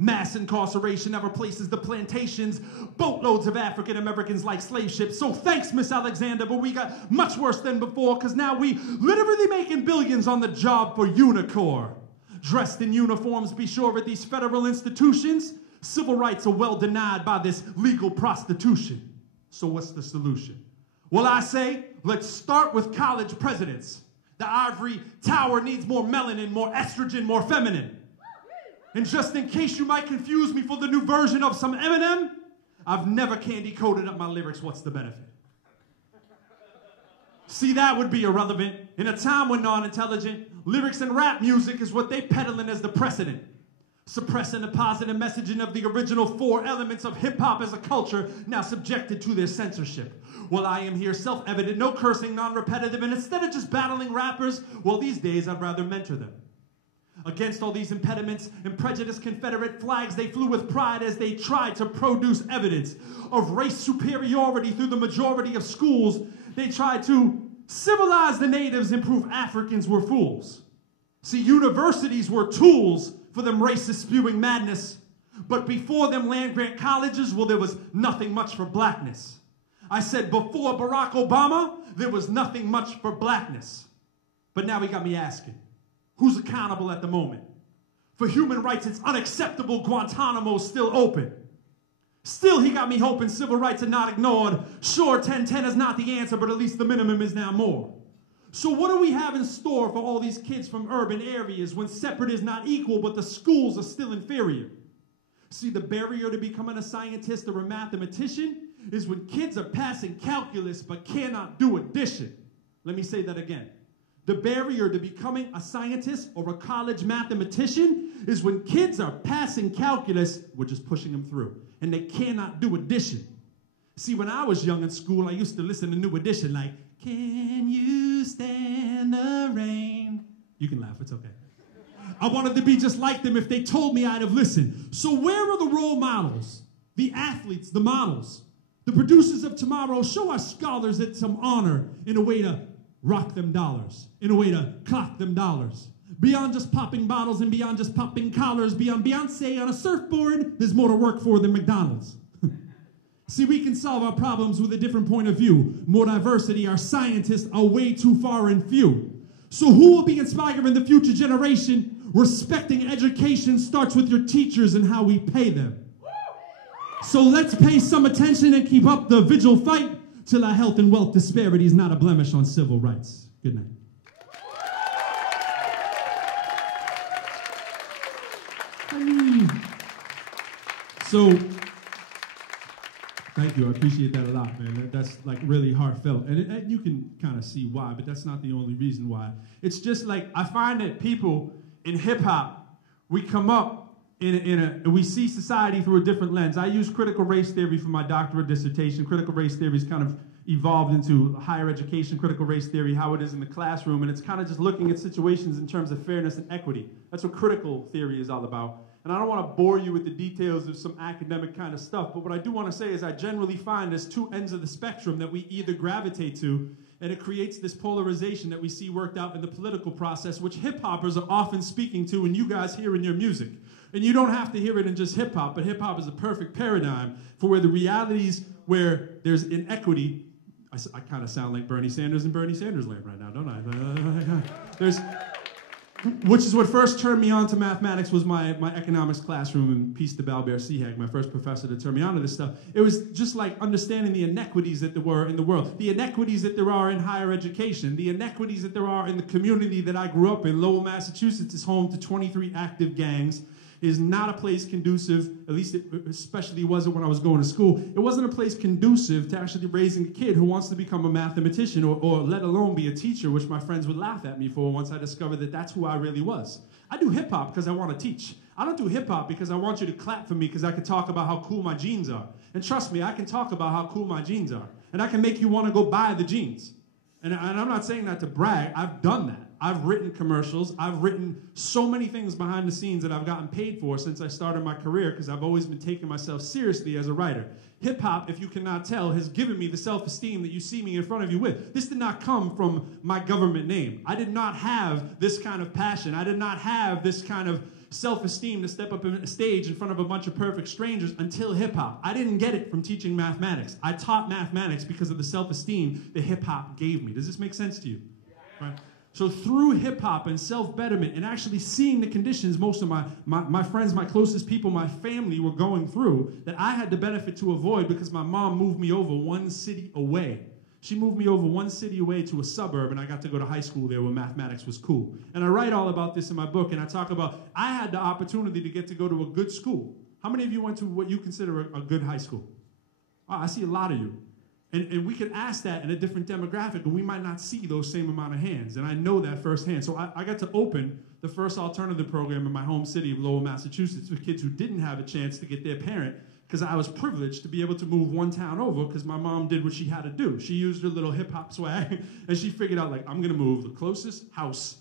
Mass incarceration never replaces the plantations, boatloads of African Americans like slave ships. So thanks, Miss Alexander, but we got much worse than before, because now we literally making billions on the job for Unicor. Dressed in uniforms, be sure at these federal institutions, civil rights are well denied by this legal prostitution. So what's the solution? Well, I say, let's start with college presidents. The ivory tower needs more melanin, more estrogen, more feminine. And just in case you might confuse me for the new version of some Eminem, I've never candy-coated up my lyrics. What's the benefit? See, that would be irrelevant in a time when non-intelligent lyrics and rap music is what they peddling as the precedent. Suppressing the positive messaging of the original 4 elements of hip-hop as a culture now subjected to their censorship. Well, I am here self-evident, no cursing, non-repetitive, and instead of just battling rappers, well, these days I'd rather mentor them. Against all these impediments and prejudiced Confederate flags, they flew with pride as they tried to produce evidence of race superiority through the majority of schools. They tried to civilize the natives and prove Africans were fools. See, universities were tools for them racist spewing madness. But before them land-grant colleges, well, there was nothing much for blackness. I said before Barack Obama, there was nothing much for blackness. But now he got me asking, who's accountable at the moment? For human rights, it's unacceptable Guantanamo's still open. Still, he got me hoping civil rights are not ignored. Sure, 1010 is not the answer, but at least the minimum is now more. So what do we have in store for all these kids from urban areas when separate is not equal, but the schools are still inferior? See, the barrier to becoming a scientist or a mathematician is when kids are passing calculus but cannot do addition. Let me say that again. The barrier to becoming a scientist or a college mathematician is when kids are passing calculus, we're just pushing them through, and they cannot do addition. See, when I was young in school, I used to listen to New Edition like, can you stand the rain? You can laugh, it's okay. I wanted to be just like them. If they told me, I'd have listened. So where are the role models, the athletes, the models, the producers of tomorrow? Show our scholars that some honor in a way to rock them dollars, in a way to clock them dollars. Beyond just popping bottles and beyond just popping collars, beyond Beyonce on a surfboard, there's more to work for than McDonald's. See, we can solve our problems with a different point of view. More diversity, our scientists are way too far and few. So who will be inspiring the future generation? Respecting education starts with your teachers and how we pay them. So let's pay some attention and keep up the vigil fight till our health and wealth disparity is not a blemish on civil rights. Good night. So, thank you. I appreciate that a lot, man. That's like really heartfelt. And you can kind of see why, but that's not the only reason why. It's just like, I find that people in hip hop, we come up we see society through a different lens. I use critical race theory for my doctorate dissertation. Critical race theory is kind of evolved into higher education, critical race theory, how it is in the classroom, and it's kind of just looking at situations in terms of fairness and equity. That's what critical theory is all about. And I don't want to bore you with the details of some academic kind of stuff, but what I do want to say is I generally find there's two ends of the spectrum that we either gravitate to, and it creates this polarization that we see worked out in the political process, which hip-hoppers are often speaking to, and you guys hear in your music. And you don't have to hear it in just hip-hop, but hip-hop is a perfect paradigm for where the realities where there's inequity. I kind of sound like Bernie Sanders in Bernie Sanders land right now, don't I? Which is what first turned me on to mathematics was my economics classroom, and peace to Balbert Seahag, my first professor to turn me on to this stuff. It was just like understanding the inequities that there were in the world, the inequities that there are in higher education, the inequities that there are in the community that I grew up in. Lowell, Massachusetts is home to 23 active gangs. Is not a place conducive, at least it especially wasn't when I was going to school. It wasn't a place conducive to actually raising a kid who wants to become a mathematician or let alone be a teacher, which my friends would laugh at me for once I discovered that that's who I really was. I do hip hop because I want to teach. I don't do hip hop because I want you to clap for me because I can talk about how cool my jeans are. And trust me, I can talk about how cool my jeans are. And I can make you want to go buy the jeans. And I'm not saying that to brag. I've done that. I've written commercials. I've written so many things behind the scenes that I've gotten paid for since I started my career because I've always been taking myself seriously as a writer. Hip-hop, if you cannot tell, has given me the self-esteem that you see me in front of you with. This did not come from my government name. I did not have this kind of passion. I did not have this kind of self-esteem to step up on a stage in front of a bunch of perfect strangers until hip-hop. I didn't get it from teaching mathematics. I taught mathematics because of the self-esteem that hip-hop gave me. Does this make sense to you? Right? So through hip-hop and self-betterment and actually seeing the conditions most of my friends, my closest people, my family were going through that I had the benefit to avoid because my mom moved me over one city away. She moved me over one city away to a suburb, and I got to go to high school there where mathematics was cool. And I write all about this in my book, and I talk about I had the opportunity to get to go to a good school. How many of you went to what you consider a good high school? Oh, I see a lot of you. And we could ask that in a different demographic, and we might not see those same amount of hands. And I know that firsthand. So I got to open the first alternative program in my home city of Lowell, Massachusetts, with kids who didn't have a chance to get their parent, because I was privileged to be able to move one town over because my mom did what she had to do. She used her little hip-hop swag, and she figured out, like, I'm going to move the closest house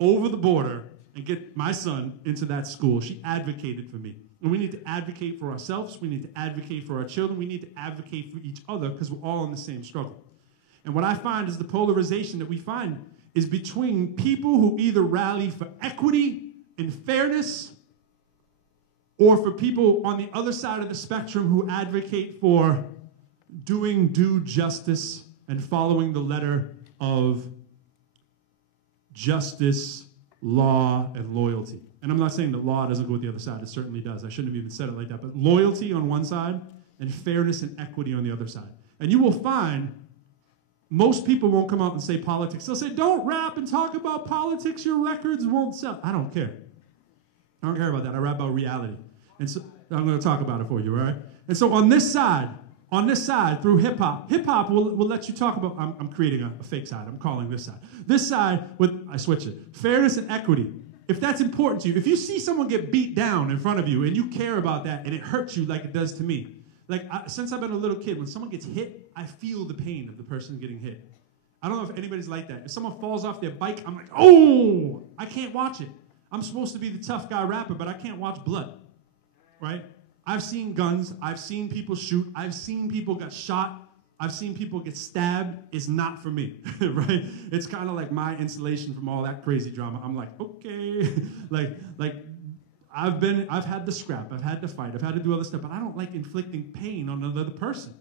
over the border and get my son into that school. She advocated for me. And we need to advocate for ourselves. We need to advocate for our children. We need to advocate for each other because we're all in the same struggle. And what I find is the polarization that we find is between people who either rally for equity and fairness or for people on the other side of the spectrum who advocate for doing due justice and following the letter of justice, law, and loyalty. And I'm not saying that law doesn't go with the other side. It certainly does. I shouldn't have even said it like that. But loyalty on one side and fairness and equity on the other side. And you will find most people won't come out and say politics. They'll say, don't rap and talk about politics. Your records won't sell. I don't care. I don't care about that. I rap about reality. And so I'm going to talk about it for you, all right? And so on this side, through hip-hop will let you talk about, I'm creating a fake side. I'm calling this side. This side, I switch it. Fairness and equity. If that's important to you, if you see someone get beat down in front of you and you care about that and it hurts you like it does to me, since I've been a little kid, when someone gets hit, I feel the pain of the person getting hit. I don't know if anybody's like that. If someone falls off their bike, I'm like, oh, I can't watch it. I'm supposed to be the tough guy rapper, but I can't watch blood, right? I've seen guns. I've seen people shoot. I've seen people get shot. I've seen people get stabbed. It's not for me, right? It's kind of like my insulation from all that crazy drama. I'm like, okay, I've had the scrap, I've had to fight, I've had to do other stuff, but I don't like inflicting pain on another person.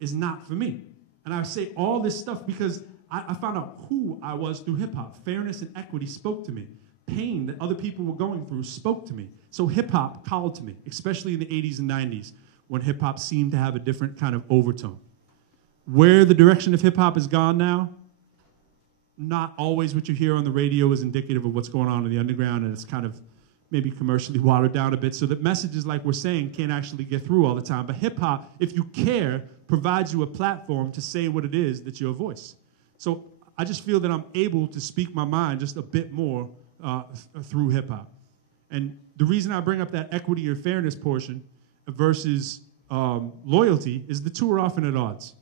It's not for me. And I say all this stuff because I found out who I was through hip-hop. Fairness and equity spoke to me. Pain that other people were going through spoke to me. So hip-hop called to me, especially in the 80s and 90s, when hip-hop seemed to have a different kind of overtone. Where the direction of hip-hop has gone now, not always what you hear on the radio is indicative of what's going on in the underground, and it's kind of maybe commercially watered down a bit so that messages like we're saying can't actually get through all the time. But hip-hop, if you care, provides you a platform to say what it is that's your voice. So I just feel that I'm able to speak my mind just a bit more through hip-hop. And the reason I bring up that equity or fairness portion versus loyalty is the two are often at odds.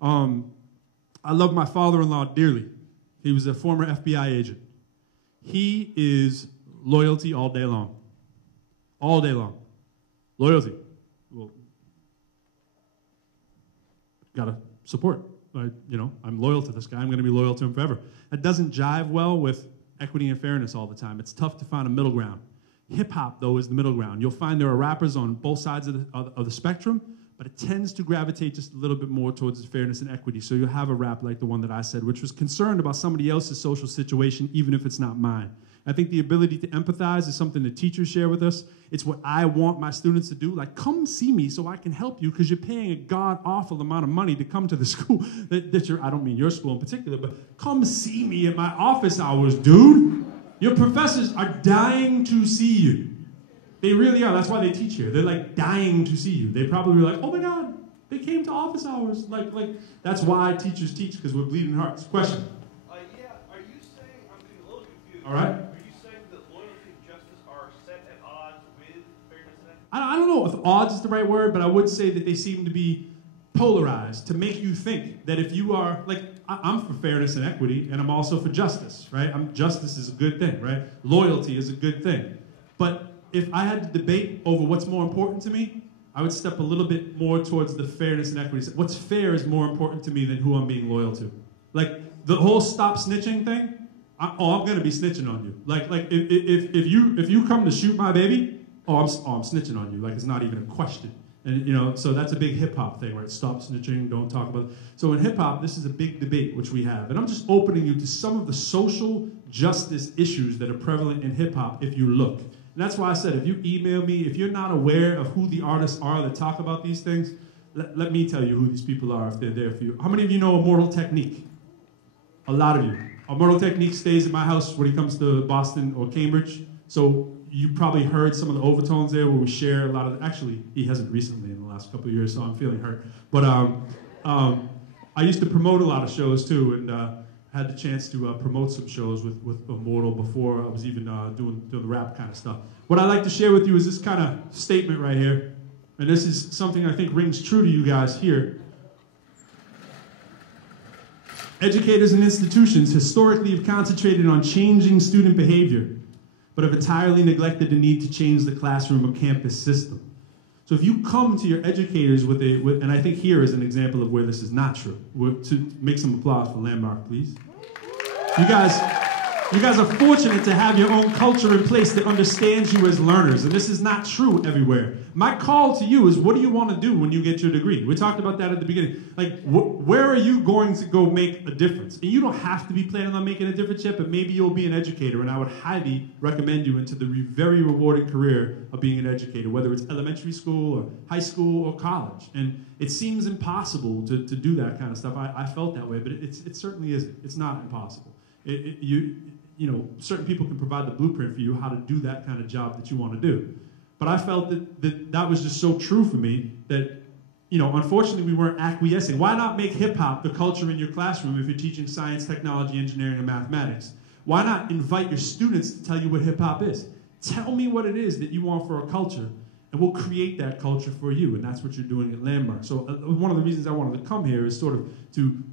I love my father-in-law dearly. He was a former FBI agent. He is loyalty all day long. All day long. Loyalty. Well, gotta support. I'm loyal to this guy. I'm going to be loyal to him forever. That doesn't jive well with equity and fairness all the time. It's tough to find a middle ground. Hip-hop, though, is the middle ground. You'll find there are rappers on both sides of the spectrum, but it tends to gravitate just a little bit more towards fairness and equity. So you'll have a rap like the one that I said, which was concerned about somebody else's social situation, even if it's not mine. I think the ability to empathize is something that teachers share with us. It's what I want my students to do. Like, come see me so I can help you, because you're paying a god-awful amount of money to come to the school I don't mean your school in particular, but come see me at my office hours, dude. Your professors are dying to see you. They really are. That's why they teach here. They're like dying to see you. They probably were like, oh my God, they came to office hours. Like that's why teachers teach, because we're bleeding hearts. Question? Yeah, are you saying, I'm getting a little confused. All right. Are you saying that loyalty and justice are set at odds with fairness and equity? I don't know if odds is the right word, but I would say that they seem to be polarized to make you think that if you are, like, I'm for fairness and equity, and I'm also for justice, right? Justice is a good thing, right? Loyalty is a good thing. But if I had to debate over what's more important to me, I would step a little bit more towards the fairness and equity. What's fair is more important to me than who I'm being loyal to. Like, the whole stop snitching thing, I'm going to be snitching on you. Like if you come to shoot my baby, I'm snitching on you. Like, it's not even a question. And, so that's a big hip-hop thing, right? Stop snitching, don't talk about it. So in hip-hop, this is a big debate, which we have. And I'm just opening you to some of the social justice issues that are prevalent in hip-hop if you look. And that's why I said, if you email me, if you're not aware of who the artists are that talk about these things, let me tell you who these people are if they're there for you. How many of you know Immortal Technique? A lot of you. Immortal Technique stays at my house when he comes to Boston or Cambridge. So you probably heard some of the overtones there where we share a lot of, actually, he hasn't recently in the last couple of years, so I'm feeling hurt. But I used to promote a lot of shows too, and had the chance to promote some shows with Immortal before I was even doing the rap kind of stuff. What I'd like to share with you is this kind of statement right here, and this is something I think rings true to you guys here. Educators and institutions historically have concentrated on changing student behavior, but have entirely neglected the need to change the classroom or campus system. So if you come to your educators and I think here is an example of where this is not true. To make some applause for Landmark, please. You guys are fortunate to have your own culture in place that understands you as learners, and this is not true everywhere. My call to you is, what do you want to do when you get your degree? We talked about that at the beginning. Like, where are you going to go make a difference? And you don't have to be planning on making a difference yet, but maybe you'll be an educator, and I would highly recommend you into the very rewarding career of being an educator, whether it's elementary school or high school or college. And it seems impossible to do that kind of stuff. I felt that way, but it certainly isn't. It's not impossible. Certain people can provide the blueprint for you how to do that kind of job that you want to do. But I felt that was just so true for me that, unfortunately we weren't acquiescing. Why not make hip-hop the culture in your classroom if you're teaching science, technology, engineering, and mathematics? Why not invite your students to tell you what hip-hop is? Tell me what it is that you want for a culture, and we'll create that culture for you, and that's what you're doing at Landmark. So one of the reasons I wanted to come here is to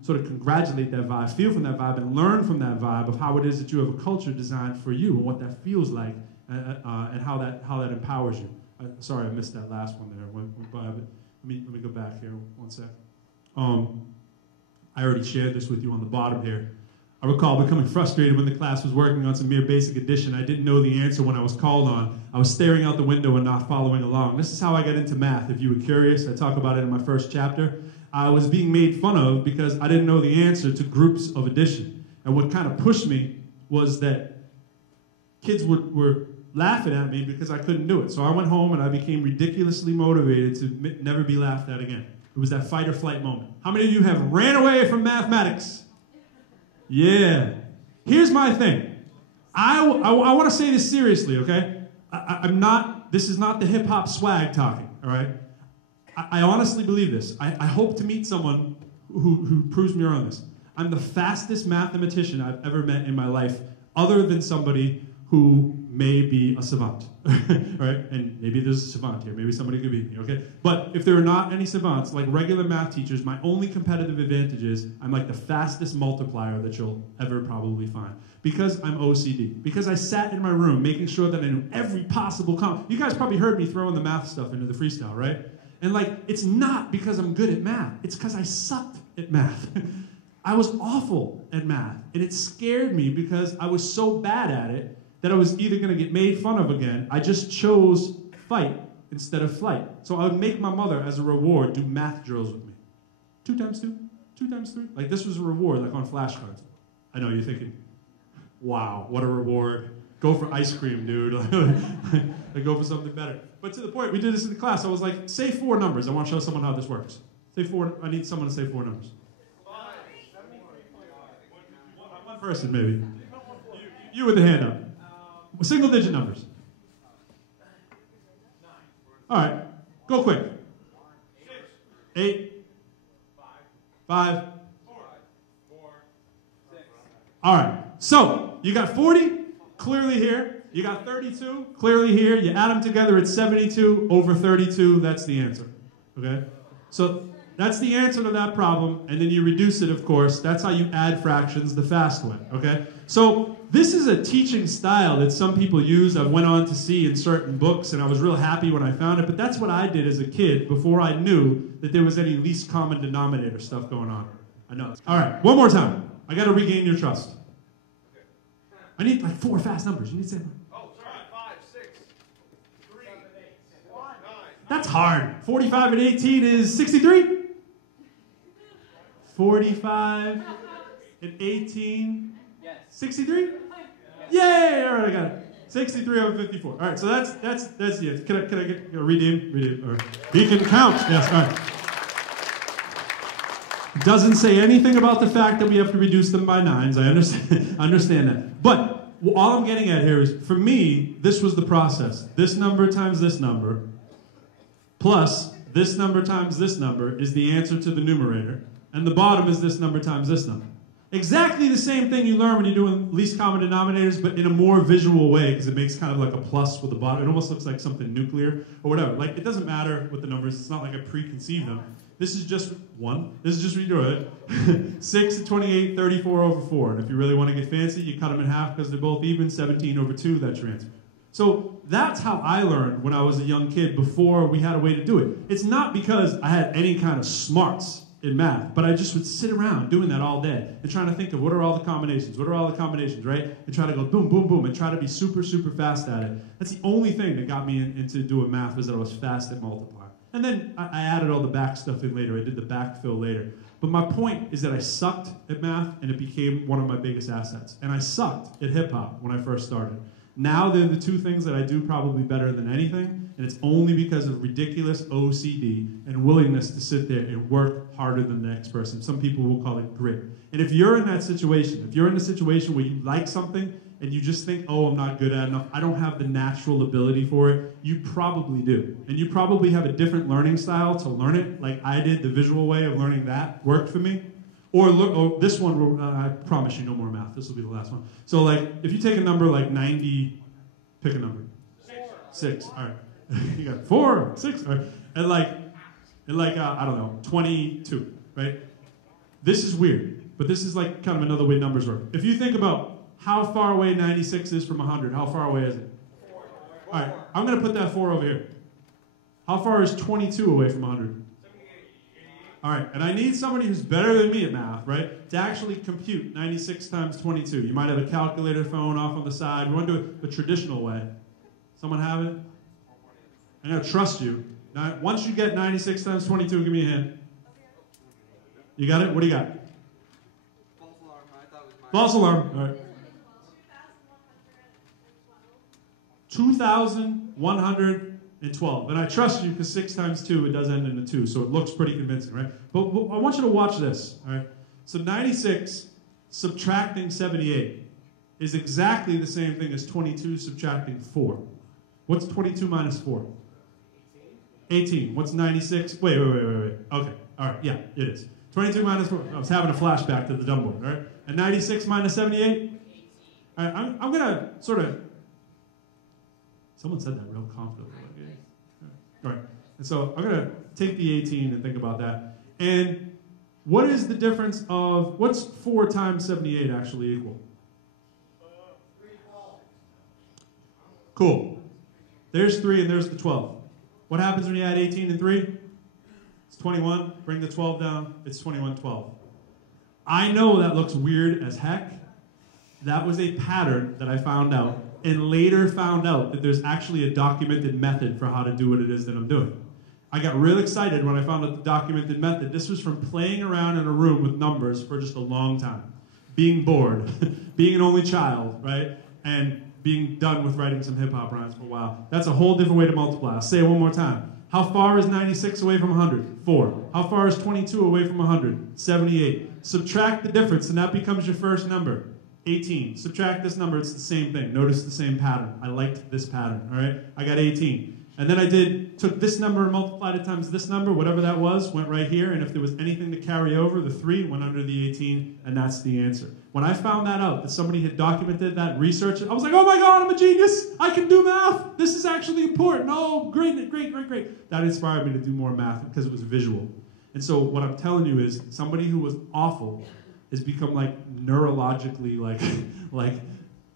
congratulate that vibe, feel from that vibe, and learn from that vibe of how it is that you have a culture designed for you and what that feels like, and how that empowers you. Sorry, I missed that last one there. Went by, but let me go back here one sec. I already shared this with you on the bottom here. I recall becoming frustrated when the class was working on some mere basic addition. I didn't know the answer when I was called on. I was staring out the window and not following along. This is how I got into math, if you were curious. I talk about it in my first chapter. I was being made fun of because I didn't know the answer to groups of addition. And what kind of pushed me was that kids were laughing at me because I couldn't do it. So I went home and I became ridiculously motivated to never be laughed at again. It was that fight or flight moment. How many of you have ran away from mathematics? Yeah. Here's my thing. I want to say this seriously, okay? This is not the hip-hop swag talking, all right? I honestly believe this. I hope to meet someone who proves me wrong on this. I'm the fastest mathematician I've ever met in my life, other than somebody who may be a savant, right? And maybe there's a savant here. Maybe somebody could be here, okay? But if there are not any savants, like regular math teachers, my only competitive advantage is I'm like the fastest multiplier that you'll ever probably find. Because I'm OCD. Because I sat in my room making sure that I knew every possible You guys probably heard me throwing the math stuff into the freestyle, right? And like, it's not because I'm good at math. It's because I sucked at math. I was awful at math. And it scared me because I was so bad at it that I was either going to get made fun of again. I just chose fight instead of flight. So I would make my mother, as a reward, do math drills with me. 2 times 2, 2 times 3. Like, this was a reward, like on flashcards. I know you're thinking, wow, what a reward. Go for ice cream, dude. Like, go for something better. But to the point, we did this in the class. I was like, say 4 numbers. I want to show someone how this works. Say 4. I need someone to say 4 numbers. One person, maybe. You with the hand up. Single digit numbers. All right, go quick. 8, 5, 4, 6. All right, so you got 40, clearly here. You got 32, clearly here. You add them together, it's 72 over 32. That's the answer, okay? So that's the answer to that problem, and then you reduce it, of course. That's how you add fractions the fast way, okay? So this is a teaching style that some people use. I went on to see in certain books, and I was real happy when I found it, but that's what I did as a kid before I knew that there was any least common denominator stuff going on. I know. All right, one more time. I got to regain your trust. I need like 4 fast numbers. You need to say Oh, sorry. 5, 6, 3, 9. That's hard. 45 and 18 is 63? 45 and 18, 63? Yay! All right, I got it. 63 over 54. All right, so that's the answer. Can I get redeem? Redeem. All right. He can count. Yes. All right. Doesn't say anything about the fact that we have to reduce them by 9s. I understand that. But all I'm getting at here is, for me, this was the process. This number times this number plus this number times this number is the answer to the numerator. And the bottom is this number times this number. Exactly the same thing you learn when you're doing least common denominators, but in a more visual way, because it makes kind of like a plus with the bottom. It almost looks like something nuclear or whatever. Like, it doesn't matter with the numbers. It's not like I preconceived them. This is just 1. This is just redo it. 6 and 28, 34 over 4. And if you really want to get fancy, you cut them in half because they're both even. 17 over 2, that's your answer. So that's how I learned when I was a young kid before we had a way to do it. It's not because I had any kind of smarts in math, but I just would sit around doing that all day and trying to think of what are all the combinations, right? And try to go boom, boom, boom, and try to be super, super fast at it. That's the only thing that got me into doing math, was that I was fast at multiplying. And then I added all the back stuff in later. I did the backfill later. But my point is that I sucked at math, and it became one of my biggest assets. And I sucked at hip-hop when I first started. Now they're the 2 things that I do probably better than anything, and it's only because of ridiculous OCD and willingness to sit there and work harder than the next person. Some people will call it grit. And if you're in that situation, if you're in a situation where you like something and you just think, oh, I'm not good at enough, I don't have the natural ability for it, you probably do. And you probably have a different learning style to learn it, like I did. The visual way of learning that worked for me. Or look, this one, I promise you no more math. This will be the last one. So like, if you take a number like 90, pick a number. 6, all right. You got 4, 6, all right. And like I don't know, 22, right? This is weird, but this is like kind of another way numbers work. If you think about how far away 96 is from 100, how far away is it? 4. All right, I'm going to put that 4 over here. How far is 22 away from 100? All right, and I need somebody who's better than me at math, right, to actually compute 96 times 22. You might have a calculator phone off on the side. We want to do it the traditional way. Someone have it? I'm going to trust you. Now, once you get 96 times 22, give me a hand. You got it? What do you got? False alarm. I thought it was mine. False alarm. All right. 2,112. And I trust you because 6 times 2, it does end in a 2, so it looks pretty convincing, right? But I want you to watch this, all right? So 96 subtracting 78 is exactly the same thing as 22 subtracting 4. What's 22 minus 4? 18. What's 96? Wait. Okay, all right, yeah, it is. 22 minus 4. I was having a flashback to the dumb board, all right? And 96 minus 78? All right, I'm going to sort of Someone said that real confidently. Like, yeah. All right. And so I'm going to take the 18 and think about that. And what is the difference of, what's 4 times 78 actually equal? 312. Cool. There's 3 and there's the 12. What happens when you add 18 and 3? It's 21. Bring the 12 down. It's 2112. I know that looks weird as heck. That was a pattern that I found out, and later found out that there's actually a documented method for how to do what it is that I'm doing. I got real excited when I found out the documented method. This was from playing around in a room with numbers for just a long time, being bored, being an only child, right? And being done with writing some hip-hop rhymes for a while. That's a whole different way to multiply. I'll say it one more time. How far is 96 away from 100? 4. How far is 22 away from 100? 78. Subtract the difference, and that becomes your first number. 18. Subtract this number, it's the same thing. Notice the same pattern. I liked this pattern, all right? I got 18. And then I took this number and multiplied it times this number, whatever that was, went right here, and if there was anything to carry over, the 3 went under the 18, and that's the answer. When I found that out, that somebody had documented that, researched it, I was like, oh my God, I'm a genius! I can do math! This is actually important! Oh, great, great, great, great! That inspired me to do more math because it was visual. And so what I'm telling you is, somebody who was awful has become like neurologically like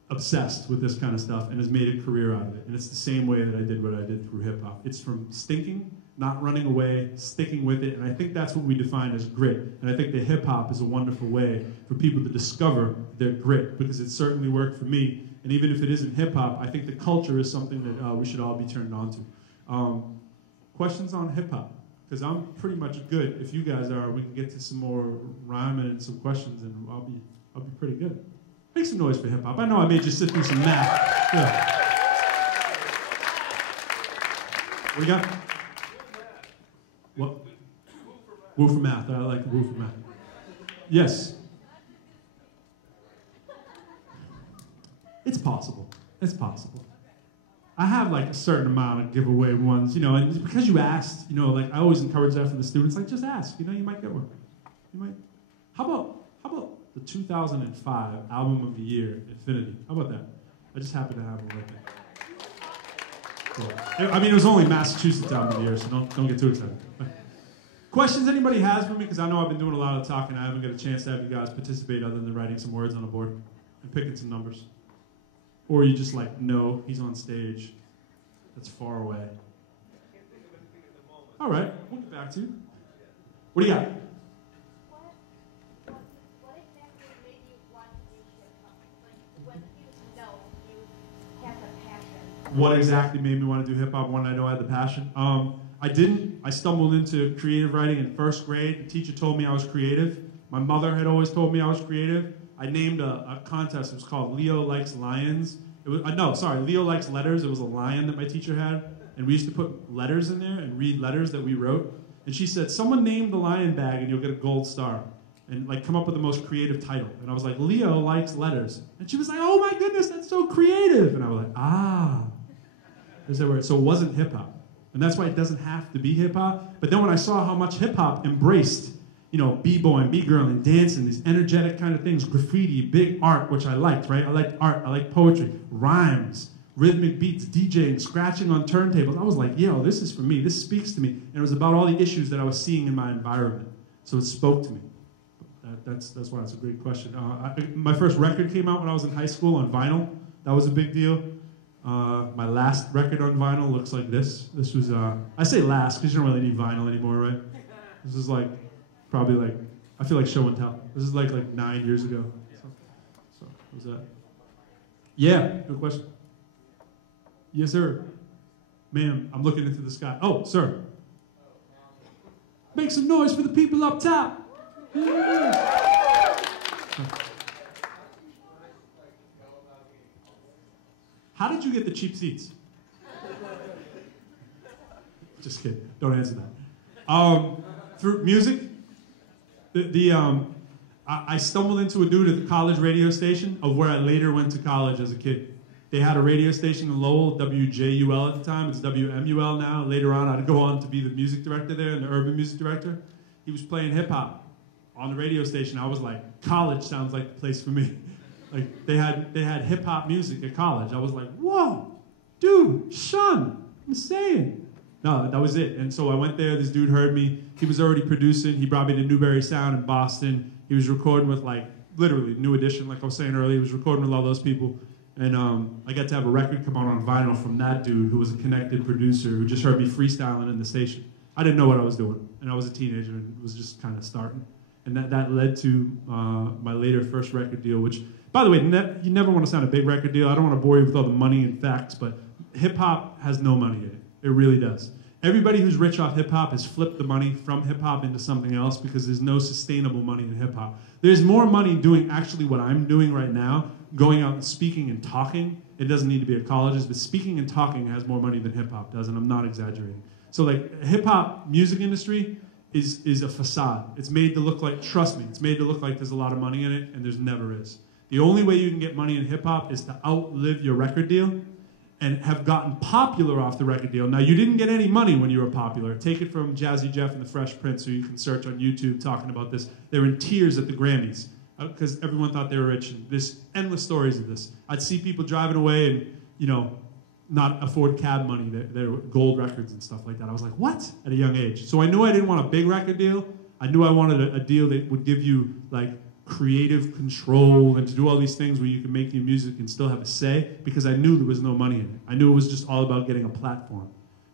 obsessed with this kind of stuff and has made a career out of it. And it's the same way that I did what I did through hip hop. It's from stinking, not running away, sticking with it, and I think that's what we define as grit. And I think that hip hop is a wonderful way for people to discover their grit, because it certainly worked for me. And even if it isn't hip hop, I think the culture is something that we should all be turned on to. Questions on hip hop? Because I'm pretty much good. If you guys are, we can get to some more rhyming and some questions, and I'll be pretty good. Make some noise for hip hop. I know I made you sit through some math. Yeah. What do you got? What? Woo for math. I like woo for math. Yes. It's possible. It's possible. I have like a certain amount of giveaway ones, you know, and because you asked, you know, like I always encourage that from the students, like just ask, you know, you might get one. You might. How about the 2005 Album of the Year, Infinity? How about that? I just happen to have one right there. Cool. I mean, it was only Massachusetts Album of the Year, so don't get too excited. Questions anybody has for me? Because I know I've been doing a lot of talking. I haven't got a chance to have you guys participate other than writing some words on a board and picking some numbers. Or you just like, no, he's on stage. That's far away. All right, we'll get back to you. What do you got? What exactly made you want to do hip-hop? Like, when you know you have the passion? What exactly made me want to do hip-hop when I know I had the passion? I stumbled into creative writing in first grade. The teacher told me I was creative. My mother had always told me I was creative. I named a contest. It was called Leo Likes Lions. Leo Likes Letters. It was a lion that my teacher had. And we used to put letters in there and read letters that we wrote. And she said, someone name the lion bag and you'll get a gold star. And like come up with the most creative title. And I was like, Leo Likes Letters. And she was like, oh my goodness, that's so creative. And I was like, there's that word. So it wasn't hip hop. And that's why it doesn't have to be hip hop. But then when I saw how much hip hop embraced, you know, b-boying, b-girling, dancing, these energetic kind of things, graffiti, big art, which I liked, right? I liked art, I liked poetry, rhymes, rhythmic beats, DJing, scratching on turntables. I was like, yo, this is for me, this speaks to me. And it was about all the issues that I was seeing in my environment. So it spoke to me. That's why it's a great question. My first record came out when I was in high school on vinyl. That was a big deal. My last record on vinyl looks like this. This was, I say last because you don't really need vinyl anymore, right? This is like, probably like, I feel like show and tell. This is like 9 years ago. So what was that? Yeah, good question. Yes, sir. Ma'am, I'm looking into the sky. Oh, sir. Make some noise for the people up top. Yeah. How did you get the cheap seats? Just kidding. Don't answer that. Through music. I stumbled into a dude at the college radio station of where I later went to college as a kid. They had a radio station in Lowell, WJUL at the time. It's WMUL now. Later on, I'd go on to be the music director there and the urban music director. He was playing hip-hop on the radio station. I was like, college sounds like the place for me. Like, they had hip-hop music at college. I was like, whoa, dude, Sean, I'm saying. No, that was it. And so I went there, this dude heard me. He was already producing. He brought me to Newberry Sound in Boston. He was recording with like, literally, New Edition, like I was saying earlier. He was recording with all those people. And I got to have a record come out on vinyl from that dude who was a connected producer who just heard me freestyling in the station. I didn't know what I was doing. And I was a teenager and was just kind of starting. And that led to my later first record deal, which, by the way, you never want to sign a big record deal. I don't want to bore you with all the money and facts, but hip-hop has no money in it. It really does. Everybody who's rich off hip-hop has flipped the money from hip-hop into something else because there's no sustainable money in hip-hop. There's more money doing actually what I'm doing right now, going out and speaking and talking. It doesn't need to be at colleges, but speaking and talking has more money than hip-hop does, and I'm not exaggerating. So like hip-hop music industry is a facade. It's made to look like, trust me, it's made to look like there's a lot of money in it, and there's never is. The only way you can get money in hip-hop is to outlive your record deal and have gotten popular off the record deal. Now, you didn't get any money when you were popular. Take it from Jazzy Jeff and the Fresh Prince, who you can search on YouTube talking about this. They were in tears at the Grammys because everyone thought they were rich. And there's endless stories of this. I'd see people driving away and, you know, not afford cab money. They were gold records and stuff like that. I was like, what? At a young age. So I knew I didn't want a big record deal. I knew I wanted a deal that would give you, like, creative control and to do all these things where you can make your music and still have a say, because I knew there was no money in it. I knew it was just all about getting a platform.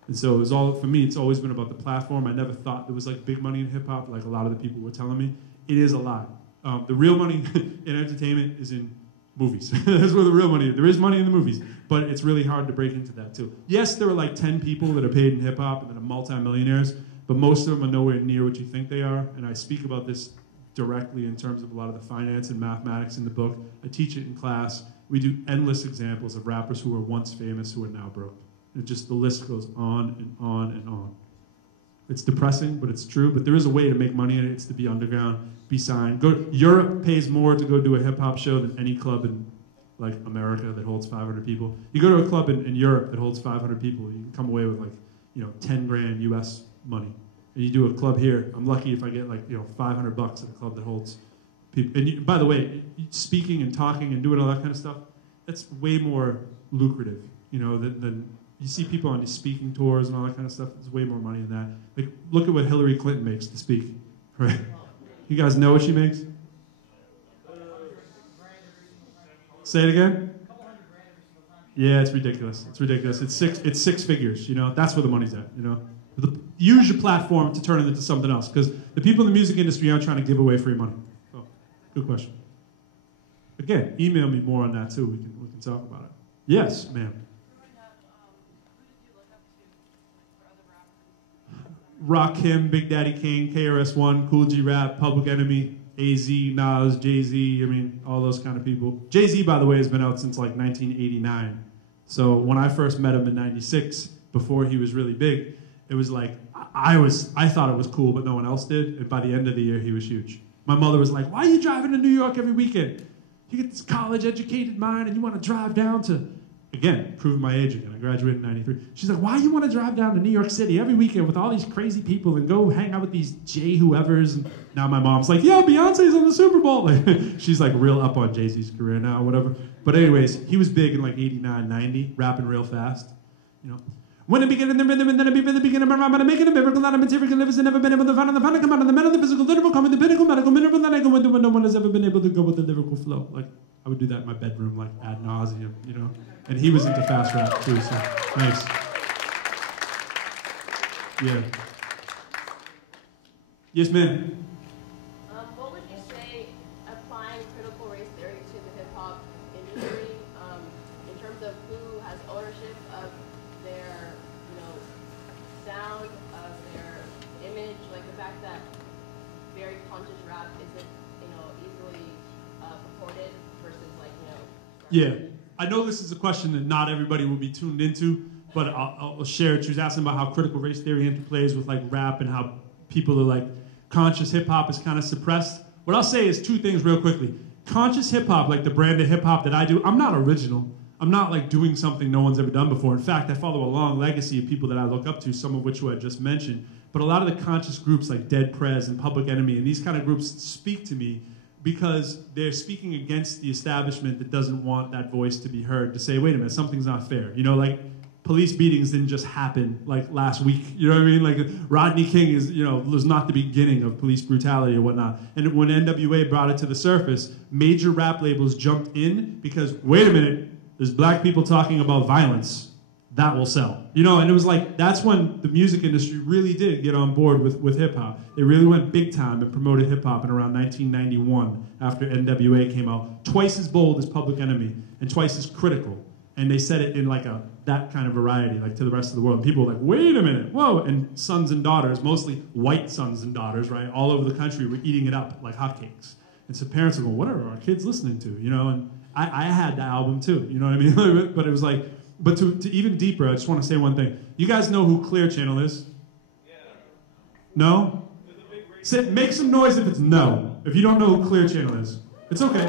And so it was all, for me, it's always been about the platform. I never thought there was like big money in hip hop like a lot of the people were telling me. It is a lot. The real money in entertainment is in movies. That's where the real money is. There is money in the movies, but it's really hard to break into that too. Yes, there are like 10 people that are paid in hip hop and that are multi-millionaires, but most of them are nowhere near what you think they are. And I speak about this directly in terms of a lot of the finance and mathematics in the book. I teach it in class. We do endless examples of rappers who were once famous who are now broke. It just, the list goes on and on and on. It's depressing, but it's true. But there is a way to make money in it. It's to be underground, be signed. Europe pays more to go do a hip-hop show than any club in like America that holds 500 people. You go to a club in Europe that holds 500 people, you can come away with like, you know, 10 grand US money. And you do a club here, I'm lucky if I get like, you know, $500 at a club that holds people. And you, by the way, speaking and talking and doing all that kind of stuff, that's way more lucrative, you know, than you see people on these speaking tours and all that kind of stuff. There's way more money in that. Like, look at what Hillary Clinton makes to speak, right? You guys know what she makes? Say it again? Yeah, it's ridiculous. It's ridiculous. It's six figures, you know? That's where the money's at, you know? Use your platform to turn it into something else, because the people in the music industry aren't trying to give away free money. So, good question. Again, email me more on that too. We can talk about it. Yes, ma'am. Rakim, Big Daddy Kane, KRS-One, Cool G Rap, Public Enemy, AZ, Nas, Jay-Z, I mean, all those kind of people. Jay-Z, by the way, has been out since like 1989. So when I first met him in 96, before he was really big, it was like, I thought it was cool, but no one else did. And by the end of the year, he was huge. My mother was like, why are you driving to New York every weekend? You get this college-educated mind, and you want to drive down to, again, proving my age again. I graduated in 93. She's like, why do you want to drive down to New York City every weekend with all these crazy people and go hang out with these J whoever's? And now my mom's like, yeah, Beyonce's on the Super Bowl. She's like real up on Jay-Z's career now, or whatever. But anyways, he was big in like 89, 90, rapping real fast, you know. When it began in the rhythm, and then it began the beginning, but I'm going to make it a miracle. Not a material livers and never been able to find on the final come out of the metal, the physical, literal, coming, the pinnacle, medical, mineral, that I go into when no one has ever been able to go with the lyrical flow. Like, I would do that in my bedroom, like, ad nauseum, you know? And he was into fast rap, too, so, nice. Yeah. Yes, ma'am? What would you say applying critical race theory to the hip-hop industry, in terms of who has ownership of their, you know, sound, of their image, like the fact that very conscious rap isn't, you know, easily purported versus like, you know. Yeah, I know this is a question that not everybody will be tuned into, but I'll share it. She was asking about how critical race theory interplays with like rap and how people are like, conscious hip hop is kind of suppressed. What I'll say is two things real quickly. Conscious hip hop, like the brand of hip hop that I do, I'm not original. I'm not like doing something no one's ever done before. In fact, I follow a long legacy of people that I look up to, some of which who I just mentioned. But a lot of the conscious groups like Dead Prez and Public Enemy and these kind of groups speak to me because they're speaking against the establishment that doesn't want that voice to be heard, to say, wait a minute, something's not fair. You know, like, police beatings didn't just happen, like, last week. You know what I mean? Like, Rodney King is, you know, was not the beginning of police brutality or whatnot. And when NWA brought it to the surface, major rap labels jumped in because, wait a minute, there's black people talking about violence. That will sell. You know, and it was like, that's when the music industry really did get on board with hip-hop. They really went big time and promoted hip-hop in around 1991 after NWA came out. Twice as bold as Public Enemy and twice as critical. And they said it in like that kind of variety, like to the rest of the world. And people were like, wait a minute, whoa. And sons and daughters, mostly white sons and daughters, right, all over the country were eating it up like hotcakes. And so parents were going, what are our kids listening to? You know, and I had that album too, you know what I mean? But it was like, but to even deeper, I just want to say one thing. You guys know who Clear Channel is? Yeah. No? Make some noise if it's no. If you don't know who Clear Channel is. It's okay.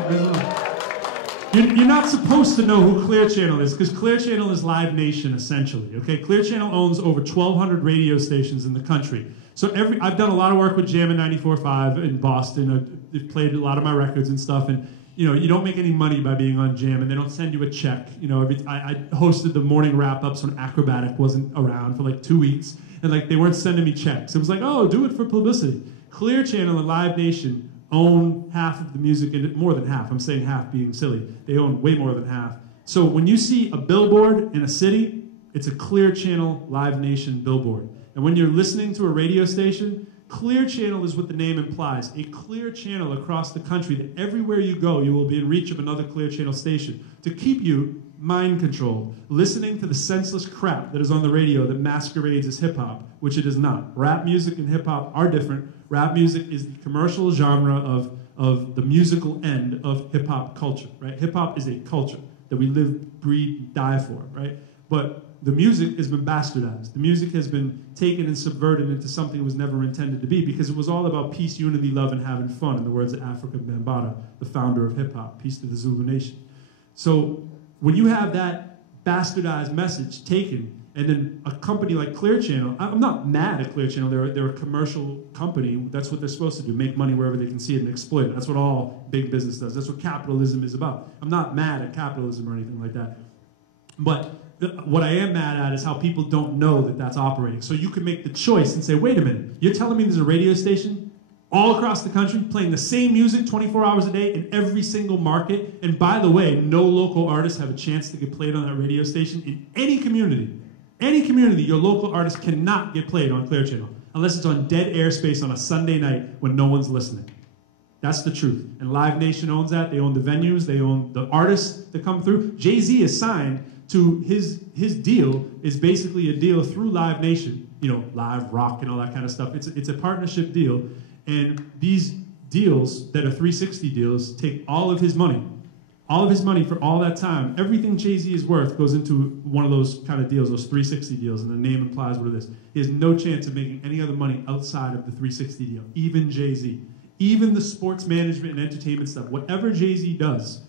You're not supposed to know who Clear Channel is, because Clear Channel is Live Nation, essentially. Okay, Clear Channel owns over 1,200 radio stations in the country. So I've done a lot of work with Jammin' 94.5 in Boston. I've played a lot of my records and stuff, and you know, you don't make any money by being on Jam, and they don't send you a check. You know, I hosted the morning wrap-ups when Acrobatic wasn't around for like 2 weeks, and like they weren't sending me checks. It was like, oh, do it for publicity. Clear Channel and Live Nation own half of the music, and more than half. I'm saying half being silly. They own way more than half. So when you see a billboard in a city, it's a Clear Channel Live Nation billboard. And when you're listening to a radio station, Clear Channel is what the name implies. A clear channel across the country that everywhere you go, you will be in reach of another Clear Channel station to keep you mind controlled, listening to the senseless crap that is on the radio that masquerades as hip-hop, which it is not. Rap music and hip-hop are different. Rap music is the commercial genre of the musical end of hip-hop culture, right? Hip-hop is a culture that we live, breathe, die for, right? But the music has been bastardized. The music has been taken and subverted into something it was never intended to be, because it was all about peace, unity, love, and having fun, in the words of Afrika Bambaataa, the founder of hip-hop, peace to the Zulu nation. So when you have that bastardized message taken, and then a company like Clear Channel, I'm not mad at Clear Channel, they're a commercial company, that's what they're supposed to do, make money wherever they can see it and exploit it. That's what all big business does. That's what capitalism is about. I'm not mad at capitalism or anything like that. But what I am mad at is how people don't know that that's operating. So you can make the choice and say, wait a minute, you're telling me there's a radio station all across the country playing the same music 24 hours a day in every single market, and by the way, no local artists have a chance to get played on that radio station in any community. Any community, your local artist cannot get played on Clear Channel unless it's on dead airspace on a Sunday night when no one's listening. That's the truth. And Live Nation owns that. They own the venues. They own the artists that come through. Jay-Z is signed to his deal is basically a deal through Live Nation, you know, live rock and all that kind of stuff. It's a partnership deal, and these deals that are 360 deals take all of his money for all that time. Everything Jay-Z is worth goes into one of those kind of deals, those 360 deals, and the name implies what it is. He has no chance of making any other money outside of the 360 deal, even Jay-Z. Even the sports management and entertainment stuff, whatever Jay-Z does,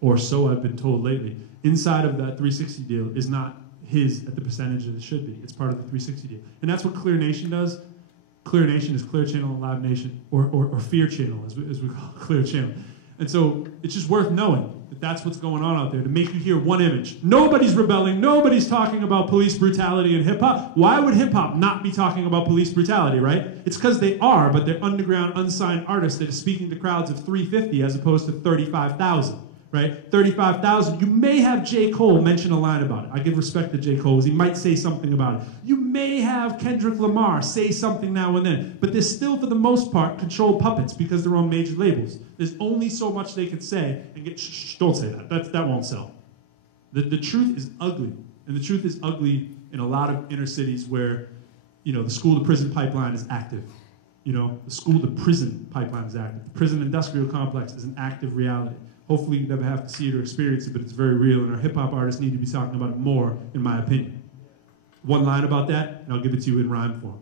or so I've been told lately, inside of that 360 deal is not his at the percentage that it should be. It's part of the 360 deal. And that's what Clear Nation does. Clear Nation is Clear Channel and Live Nation, or Fear Channel, as we call it, Clear Channel. And so it's just worth knowing that that's what's going on out there, to make you hear one image. Nobody's rebelling. Nobody's talking about police brutality in hip-hop. Why would hip-hop not be talking about police brutality, right? It's because they are, but they're underground, unsigned artists that are speaking to crowds of 350 as opposed to 35,000. Right? 35,000. You may have J. Cole mention a line about it. I give respect to J. Cole, because he might say something about it. You may have Kendrick Lamar say something now and then, but they're still, for the most part, controlled puppets because they're on major labels. There's only so much they can say and get, shh, don't say that. That won't sell. The truth is ugly, and the truth is ugly in a lot of inner cities where, you know, the school-to-prison pipeline is active. You know, the school-to-prison pipeline is active. The prison industrial complex is an active reality. Hopefully you never have to see it or experience it, but it's very real, and our hip-hop artists need to be talking about it more, in my opinion. One line about that, and I'll give it to you in rhyme form.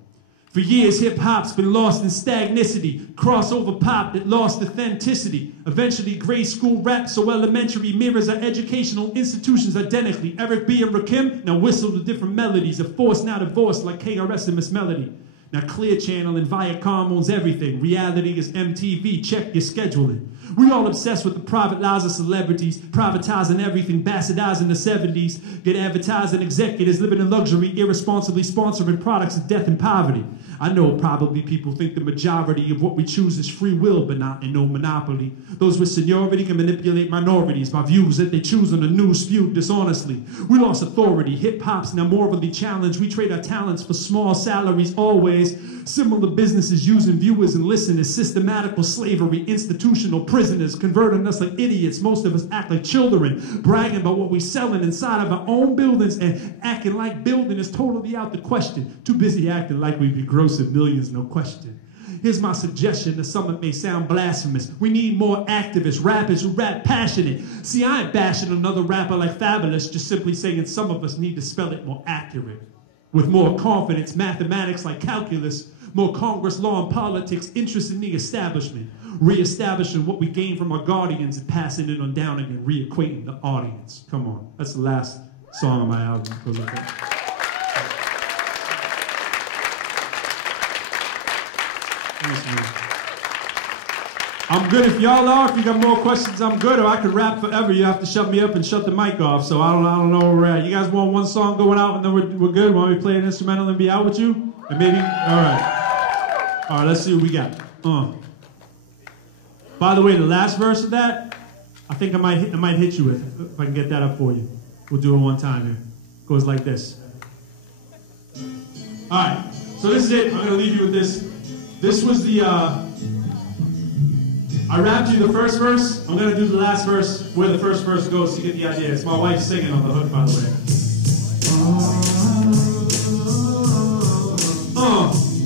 For years, hip-hop's been lost in stagnicity, crossover pop that lost authenticity. Eventually, grade school rap so elementary mirrors our educational institutions identically. Eric B. and Rakim now whistle to different melodies, a force now divorced like KRS and Miss Melody. Now Clear Channel and Viacom owns everything. Reality is MTV, check your scheduling. We all obsessed with the private lives of celebrities, privatizing everything, bastardizing the 70s, get advertising executives living in luxury, irresponsibly sponsoring products of death and poverty. I know probably people think the majority of what we choose is free will, but not in no monopoly. Those with seniority can manipulate minorities by views that they choose on the news spewed dishonestly. We lost authority, hip-hop's now morally challenged. We trade our talents for small salaries always. Similar businesses using viewers and listeners, systematical slavery, institutional prisoners, converting us like idiots. Most of us act like children, bragging about what we're selling inside of our own buildings and acting like building is totally out the question. Too busy acting like we be grossing millions, no question. Here's my suggestion, to some it may sound blasphemous. We need more activists, rappers who rap passionate. See, I ain't bashing another rapper like Fabulous, just simply saying some of us need to spell it more accurate. With more confidence, mathematics like calculus, more Congress, law, and politics, interest in the establishment, re-establishing what we gained from our guardians and passing it on down and re-equating the audience. Come on, that's the last song on my album. Goes like that. I'm good if y'all are. If you got more questions, I'm good. Or I could rap forever. You have to shut me up and shut the mic off. So I don't know where we're at. You guys want one song going out and then we're good? Want me to play an instrumental and be out with you? And maybe, all right. All right, let's see what we got. By the way, the last verse of that, I think I might hit you with, if I can get that up for you. We'll do it one time here. Goes like this. All right, so this is it. I'm gonna leave you with this. This was the, I rapped you the first verse. I'm gonna do the last verse, where the first verse goes, so you get the idea. It's my wife singing on the hook, by the way.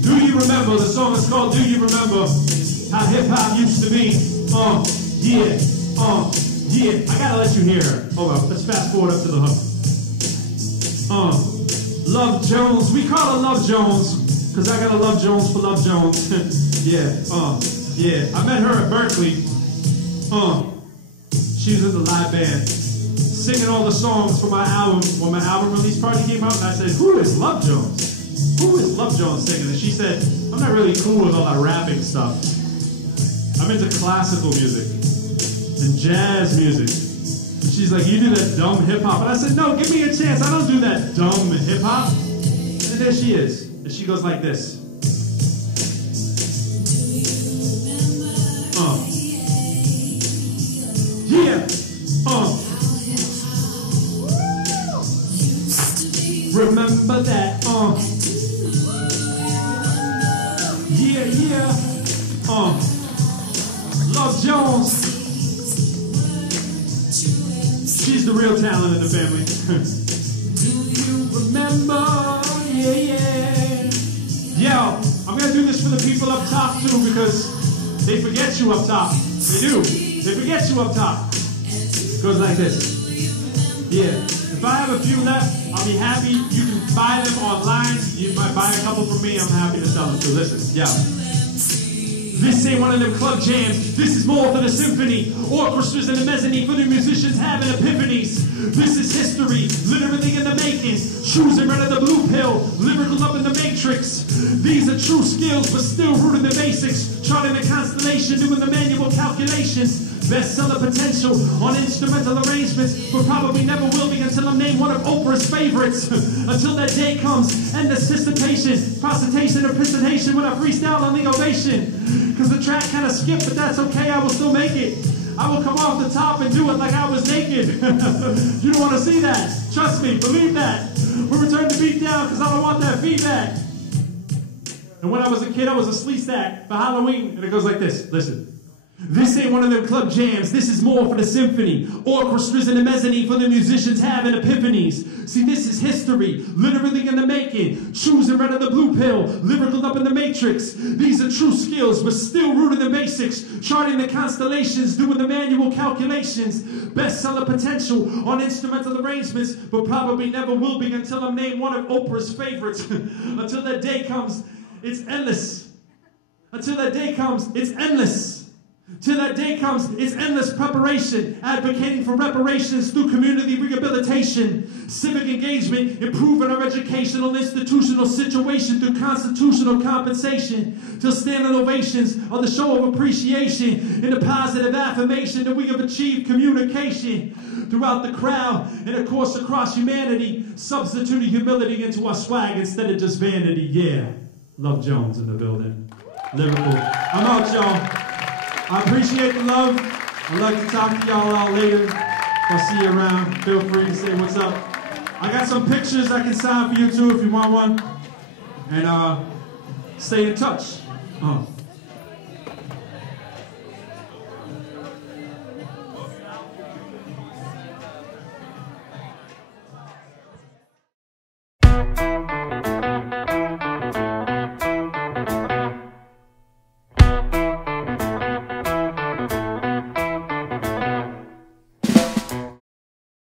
Do you remember? The song is called Do You Remember? How hip-hop used to be. Yeah. I gotta let you hear her. Hold on, let's fast forward up to the hook. Love Jones. We call her Love Jones, because I got a Love Jones for Love Jones. Yeah. I met her at Berkeley. She was in the live band, singing all the songs for my album. When my album release party came out, and I said, who is Love Jones? Who is Love Jones singing? And she said, I'm not really cool with all that rapping stuff. I'm into classical music and jazz music. And she's like, you do that dumb hip-hop. And I said, no, give me a chance. I don't do that dumb hip-hop. And there she is. And she goes like this. Remember that, Love Jones. She's the real talent in the family. Do you remember? Yeah. Yo, I'm gonna do this for the people up top too, because they forget you up top. They do. They forget you up top. Goes like this. Yeah. If I have a few left, I'll be happy. You can buy them online. You might buy a couple from me. I'm happy to sell them too. Listen, yeah. This ain't one of them club jams. This is more for the symphony. Orchestras in the mezzanine for the musicians having epiphanies. This is history, literally in the making. Choosing red of the blue pill, lyrical up in the matrix. These are true skills, but still rooted in the basics. Charting the constellation, doing the manual calculations. Bestseller potential on instrumental arrangements, but probably never will be until I'm named one of Oprah's favorites. Until that day comes, endless dissipation, prostitution and presentation when I freestyle on the ovation. Cause the track kinda skipped, but that's okay, I will still make it. I will come off the top and do it like I was naked. You don't wanna see that. Trust me, believe that. We'll return the beat down cause I don't want that feedback. And when I was a kid, I was a sleaze stack for Halloween, and it goes like this, listen. This ain't one of them club jams, this is more for the symphony. Orchestras in the mezzanine for the musicians having epiphanies. See, this is history, literally in the making. Choosing red of the blue pill, lyrical up in the matrix. These are true skills, but still rooted in the basics. Charting the constellations, doing the manual calculations. Bestseller potential on instrumental arrangements, but probably never will be until I'm named one of Oprah's favorites. Until that day comes, it's endless. Until that day comes, it's endless. Till that day comes, it's endless preparation, advocating for reparations through community rehabilitation, civic engagement, improving our educational institutional situation through constitutional compensation, till standing ovations are the show of appreciation and the positive affirmation that we have achieved communication throughout the crowd and of course across humanity, substituting humility into our swag instead of just vanity. Yeah, Love Jones in the building. Lyrical. I'm out, y'all. I appreciate the love. I'd like to talk to y'all out later. If I see you around, feel free to say what's up. I got some pictures I can sign for you too if you want one. And stay in touch.